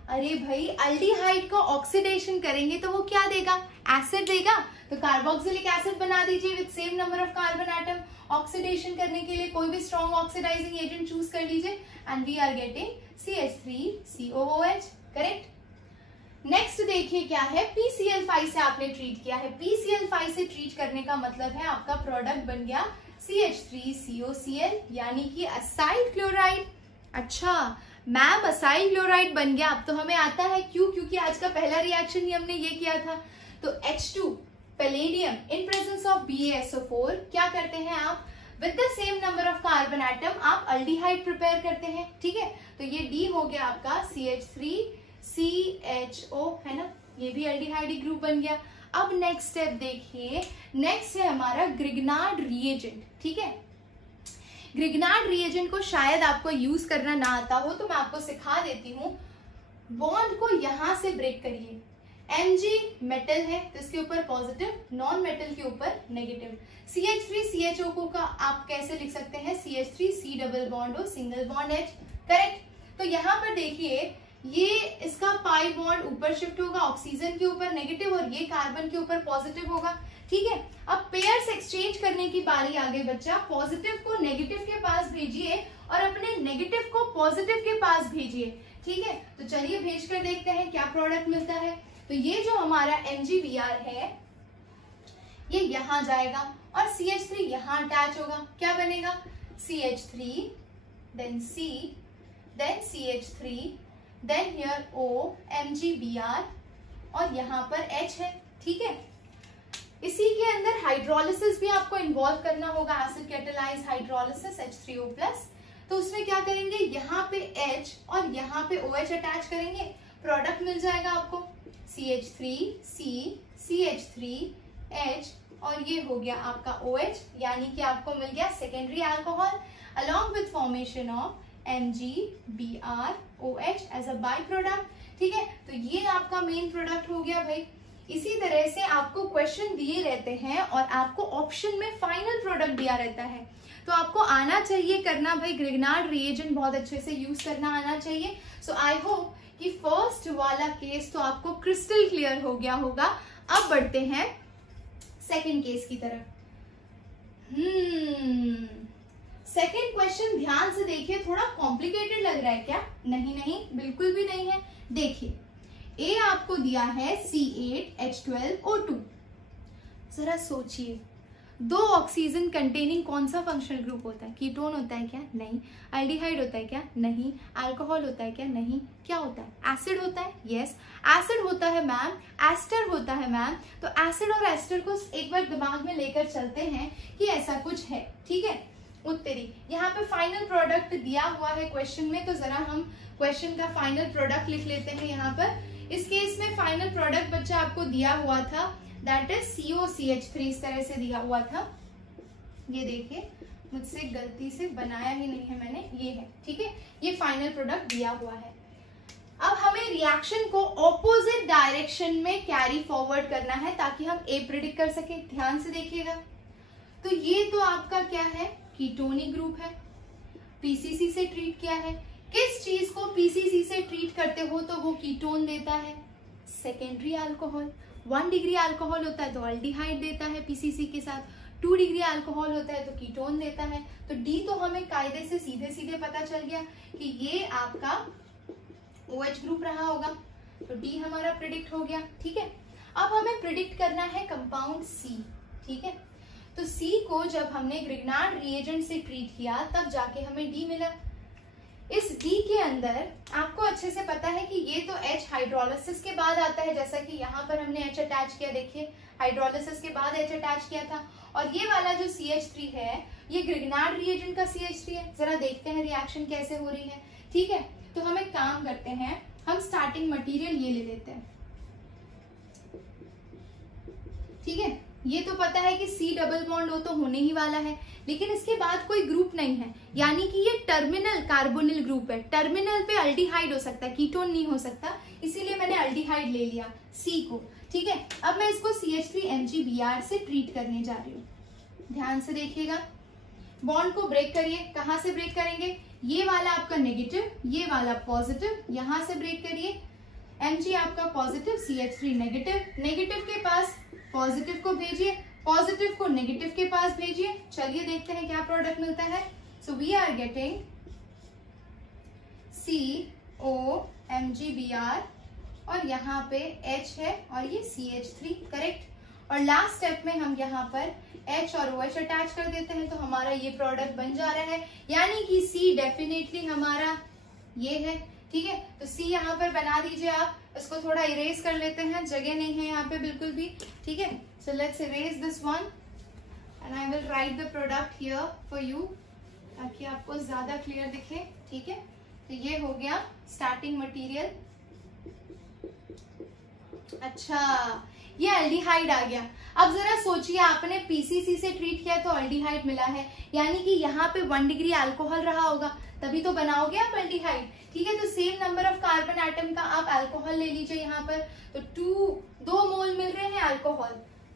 अरे भाई अल्डिहाइड को ऑक्सीडेशन करेंगे तो वो क्या देगा, एसिड देगा। तो कार्बोक्सिलिक एसिड बना दीजिए with same number of carbon atom. Oxidation करने के लिए कोई भी स्ट्रॉन्ग ऑक्सीडाइजिंग एजेंट चूज कर लीजिए and we are getting CH3COOH, correct. Next देखिए क्या है, PCl5 से आपने ट्रीट किया है। PCl5 से ट्रीट करने का मतलब है आपका प्रोडक्ट बन गया CH3COCl यानी कि असाइल क्लोराइड। अच्छा मैम असाइल क्लोराइड बन गया, अब तो हमें आता है क्यों, क्योंकि आज का पहला रिएक्शन ही हमने ये किया था। तो H2 palladium in presence of BaSO4 क्या करते हैं आप, with the same number of carbon atom आप अल्डिहाइड प्रिपेयर करते हैं। ठीक है, तो ये D हो गया आपका CH3CHO, है ना, ये भी अल्डिहाइड ग्रुप बन गया। अब नेक्स्ट स्टेप देखिए, नेक्स्ट है हमारा ग्रिग्नार्ड रिएजेंट। ठीक है, ग्रिग्नार्ड रिएजेंट को शायद आपको यूज करना ना आता हो तो मैं आपको सिखा देती हूँ। बॉन्ड को यहां से ब्रेक करिए, Mg मेटल है तो इसके ऊपर पॉजिटिव, नॉन मेटल के ऊपर नेगेटिव। CH3CHO को का आप कैसे लिख सकते हैं, CH3 C double bond O single bond H, correct. तो यहाँ पर देखिए ये इसका पाई बॉन्ड ऊपर शिफ्ट होगा, ऑक्सीजन के ऊपर नेगेटिव और ये कार्बन के ऊपर पॉजिटिव होगा। ठीक है, अब पेयर्स एक्सचेंज करने की बारी आ गई बच्चा। पॉजिटिव को नेगेटिव के पास भेजिए और अपने नेगेटिव को पॉजिटिव के पास भेजिए। ठीक है, तो चलिए भेज कर देखते हैं क्या प्रोडक्ट मिलता है। तो ये जो हमारा MgBr है ये यहां जाएगा और CH3 यहां अटैच होगा, क्या बनेगा CH3 then C then CH3 then here O MgBr और यहाँ पर H है। ठीक है, इसी के अंदर हाइड्रोलिसिस भी आपको इन्वॉल्व करना होगा, एसिड कैटालाइज हाइड्रोलिसिस H3O+। तो उसमें क्या करेंगे, यहाँ पे H और यहाँ पे OH अटैच करेंगे, प्रोडक्ट मिल जाएगा आपको CH3C CH3H और ये हो गया आपका OH, यानी कि आपको मिल गया secondary alcohol along with formation of MgBrOH as a by product. ठीक है, तो ये आपका मेन प्रोडक्ट हो गया भाई। इसी तरह से आपको क्वेश्चन दिए रहते हैं और आपको ऑप्शन में फाइनल प्रोडक्ट दिया रहता है, तो आपको आना चाहिए करना भाई, ग्रिग्नार्ड रिएजेंट बहुत अच्छे से यूज करना आना चाहिए। सो आई होप कि फर्स्ट वाला केस तो आपको क्रिस्टल क्लियर हो गया होगा। अब बढ़ते हैं सेकंड केस की तरफ। सेकंड क्वेश्चन ध्यान से देखिए, थोड़ा कॉम्प्लिकेटेड लग रहा है क्या, नहीं नहीं बिल्कुल भी नहीं है। देखिए ए आपको दिया है C8H12O2, जरा सोचिए दो ऑक्सीजन कंटेनिंग कौन सा फंक्शनल ग्रुप होता है, कीटोन होता है क्या, नहीं। अल्डिहाइड होता है क्या, नहीं। अल्कोहल होता है क्या, नहीं। क्या होता है, एसिड होता है, यस एसिड होता है मैम, एस्टर होता है मैम। तो एसिड और एस्टर को एक बार दिमाग में लेकर चलते हैं कि ऐसा कुछ है। ठीक है, उत्तरी यहाँ पे फाइनल प्रोडक्ट दिया हुआ है क्वेश्चन में, तो जरा हम क्वेश्चन का फाइनल प्रोडक्ट लिख लेते हैं। यहाँ पर इस केस में फाइनल प्रोडक्ट बच्चा आपको दिया हुआ था, दैट इज COCH3, इस तरह से दिया हुआ था। ये देखिए मुझसे गलती से बनाया ही नहीं है मैंने, ये है। ठीक है, ये फाइनल प्रोडक्ट दिया हुआ है। अब हमें रिएक्शन को ऑपोजिट डायरेक्शन में कैरी फॉरवर्ड करना है ताकि हम ए प्रिडिक्ट कर सके। ध्यान से देखिएगा, तो ये तो आपका क्या है, कीटोनिक ग्रुप है, पीसीसी से ट्रीट किया है। किस चीज को पीसीसी से ट्रीट करते हो तो वो कीटोन देता है, सेकेंडरी अल्कोहल। 1 डिग्री अल्कोहल होता है तो अल्डिहाइड देता है पीसीसी के साथ, 2 डिग्री अल्कोहल होता है तो कीटोन देता है। तो डी तो हमें कायदे से सीधे सीधे पता चल गया कि ये आपका OH ग्रुप रहा होगा, तो डी हमारा प्रिडिक्ट हो गया। ठीक है, अब हमें प्रिडिक्ट करना है कंपाउंड सी। ठीक है, तो सी को जब हमने ग्रिग्नार्ड रिएजेंट से ट्रीट किया तब जाके हमें डी मिला। इस डी के अंदर आपको अच्छे से पता है कि ये तो H हाइड्रोलिसिस के बाद आता है, जैसा कि यहाँ पर हमने H अटैच किया, देखिए हाइड्रोलिसिस के बाद H अटैच किया था। और ये वाला जो CH3 है ये ग्रिग्नार्ड रिएजेंट का CH3 है। जरा देखते हैं रिएक्शन कैसे हो रही है। ठीक है, तो हम एक काम करते हैं, हम स्टार्टिंग मटेरियल ये ले लेते हैं। ठीक है, ये तो पता है कि C डबल बॉन्ड O तो होने ही वाला है, लेकिन इसके बाद कोई ग्रुप नहीं है, यानी कि ये टर्मिनल कार्बोनिल ग्रुप है। टर्मिनल पे अल्डिहाइड हो सकता है, कीटोन नहीं हो सकता, इसीलिए मैंने अल्डिहाइड ले लिया C को। ठीक है, अब मैं इसको CH3MgBr से ट्रीट करने जा रही हूँ। ध्यान से देखिएगा, बॉन्ड को ब्रेक करिए। कहाँ से ब्रेक करेंगे? ये वाला आपका नेगेटिव, ये वाला पॉजिटिव, यहां से ब्रेक करिए। Mg आपका पॉजिटिव, CH3 नेगेटिव, नेगेटिव के पास पॉजिटिव को भेजिए, पॉजिटिव को नेगेटिव के पास भेजिए। चलिए देखते हैं क्या प्रोडक्ट मिलता है। So we are getting COMgBr और यहाँ पे H है और ये CH3, करेक्ट। और लास्ट स्टेप में हम यहाँ पर H और OH अटैच कर देते हैं, तो हमारा ये प्रोडक्ट बन जा रहा है, यानी कि C डेफिनेटली हमारा ये है। ठीक है, तो C यहाँ पर बना दीजिए आप। इसको थोड़ा इरेज कर लेते हैं, जगह नहीं है यहाँ पे बिल्कुल भी। ठीक है, so let's erase this one and I will write the product here for you, ताकि आपको ज्यादा क्लियर दिखे। ठीक है, तो ये हो गया स्टार्टिंग मटेरियल। अच्छा, ये अल्डिहाइड आ गया। अब जरा सोचिए, आपने पीसीसी से ट्रीट किया तो अल्डिहाइड मिला है, यानी कि यहाँ पे 1 डिग्री अल्कोहल रहा होगा, तभी तो बनाओगे आप अल्डिहाइड। ठीक है, तो same number of carbon atom का आप अल्कोहल ले लीजिए यहाँ पर। तो 2 मोल मिल रहे हैं अल्कोहल,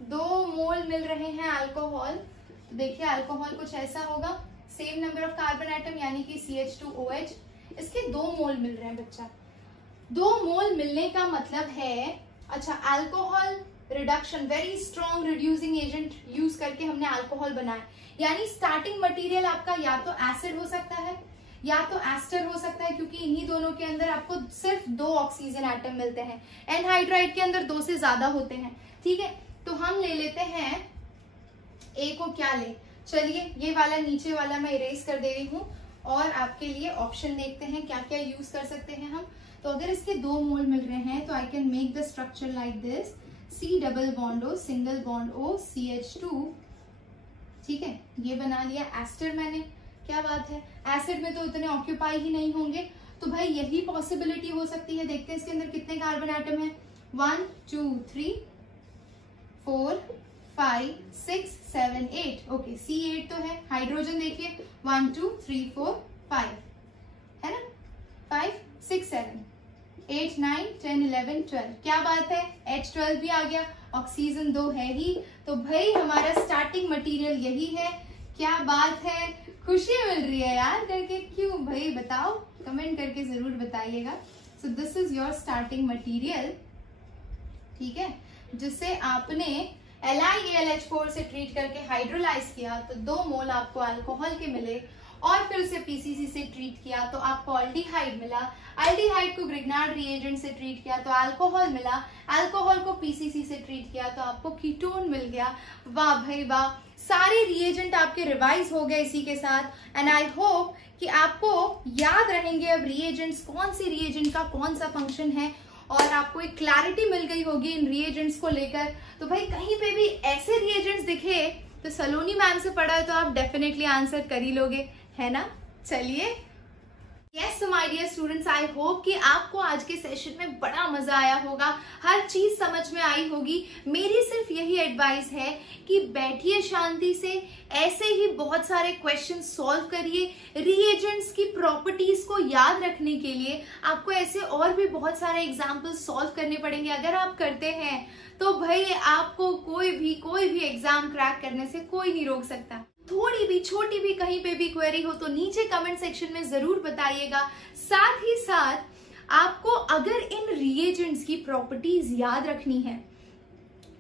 2 मोल मिल रहे हैं अल्कोहल। तो देखिए अल्कोहल कुछ ऐसा होगा, same number of carbon atom यानी कि CH2OH, इसके 2 मोल मिल रहे हैं बच्चा। 2 मोल मिलने का मतलब है, अच्छा, alcohol reduction, very strong reducing agent use करके हमने अल्कोहल बनाया, यानी स्टार्टिंग मटेरियल आपका या तो एसिड हो सकता है या तो एस्टर हो सकता है, क्योंकि इन्हीं दोनों के अंदर आपको सिर्फ 2 ऑक्सीजन एटम मिलते हैं। एनहाइड्राइड के अंदर 2 से ज्यादा होते हैं। ठीक है, तो हम ले लेते हैं ए को, क्या ले, चलिए ये वाला नीचे वाला मैं इरेज कर दे रही हूँ और आपके लिए ऑप्शन देखते हैं क्या क्या यूज कर सकते हैं हम। तो अगर इसके 2 मोल मिल रहे हैं तो I can make the structure like this, C double bond O single bond O CH2। ठीक है, ये बना लिया एस्टर मैंने, क्या बात है। एसिड में तो इतने ऑक्यूपाई ही नहीं होंगे, तो भाई यही पॉसिबिलिटी हो सकती है। देखते हैं इसके अंदर कितने कार्बन एटम है, 1 2 3 4 5 6 7 8। ओके, C8 तो है। हाइड्रोजन देखिए 1 2 3 4 5 है ना, 5 6 7 8 9 10 11 12, क्या बात है, H12 भी आ गया, ऑक्सीजन 2 है ही, तो भाई हमारा स्टार्टिंग मटेरियल यही है। क्या बात है, खुशी मिल रही है यार करके, क्यों भाई बताओ, कमेंट करके जरूर बताइएगा। So this is your starting material. ठीक है, जिसे आपने LiAlH4 से ट्रीट करके हाइड्रोलाइज किया तो 2 मोल आपको अल्कोहल के मिले, और फिर उसे पीसीसी से ट्रीट किया तो आपको अल्डिहाइड मिला। अल्डिहाइड को ग्रिग्नार्ड रिएजेंट से ट्रीट किया तो अल्कोहल मिला। अल्कोहल को पीसीसी से ट्रीट किया तो आपको कीटोन मिल गया। वाह भाई वाह, सारे रिएजेंट आपके रिवाइज हो गए इसी के साथ। एंड आई होप कि आपको याद रहेंगे अब रिएजेंट्स, कौन सी रिएजेंट का कौन सा फंक्शन है, और आपको एक क्लैरिटी मिल गई होगी इन रिएजेंट्स को लेकर। तो भाई कहीं पे भी ऐसे रिएजेंट्स दिखे तो सलोनी मैम से पढ़ा है तो आप डेफिनेटली आंसर कर ही लोगे, है ना। चलिए, yes my dear students, I hope कि आपको आज के सेशन में बड़ा मजा आया होगा, हर चीज समझ में आई होगी। मेरी सिर्फ यही एडवाइस है कि बैठिए शांति से, ऐसे ही बहुत सारे क्वेश्चन सॉल्व करिए। रिएजेंट्स की प्रॉपर्टीज को याद रखने के लिए आपको ऐसे और भी बहुत सारे एग्जाम्पल्स सॉल्व करने पड़ेंगे। अगर आप करते हैं तो भाई आपको कोई भी एग्जाम क्रैक करने से कोई नहीं रोक सकता। थोड़ी भी छोटी भी कहीं पे भी क्वेरी हो तो नीचे कमेंट सेक्शन में जरूर बताइएगा। साथ ही साथ आपको अगर इन रिएजेंट्स की प्रॉपर्टीज याद रखनी है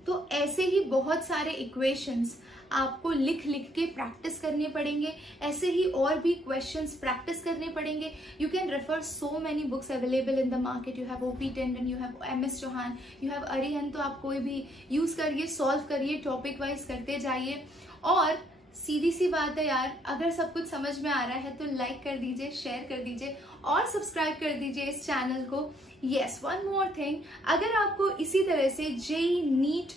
तो ऐसे ही बहुत सारे इक्वेशंस आपको लिख के प्रैक्टिस करने पड़ेंगे। ऐसे ही और भी क्वेश्चंस प्रैक्टिस करने पड़ेंगे। You can refer so many books available in the market. You have OP Tandon, you have MS Chauhan, you have Arihant, तो आप कोई भी यूज करिए, सॉल्व करिए, टॉपिक वाइज करते जाइए। और सीधी सी बात है यार, अगर सब कुछ समझ में आ रहा है तो लाइक कर दीजिए, शेयर कर दीजिए और सब्सक्राइब कर दीजिए इस चैनल को। यस, वन मोर थिंग, अगर आपको इसी तरह से जेईई नीट,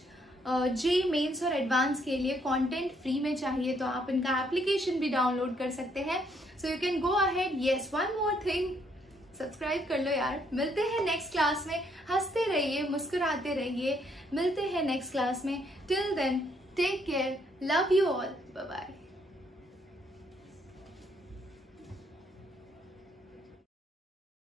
जेईई मेंस और एडवांस के लिए कंटेंट फ्री में चाहिए तो आप इनका एप्लीकेशन भी डाउनलोड कर सकते हैं। So you can go ahead. Yes, one more thing, subscribe कर लो यार। मिलते हैं नेक्स्ट क्लास में। हंसते रहिए, मुस्कुराते रहिए। मिलते हैं नेक्स्ट क्लास में। Till then, take care, love you all, bye bye.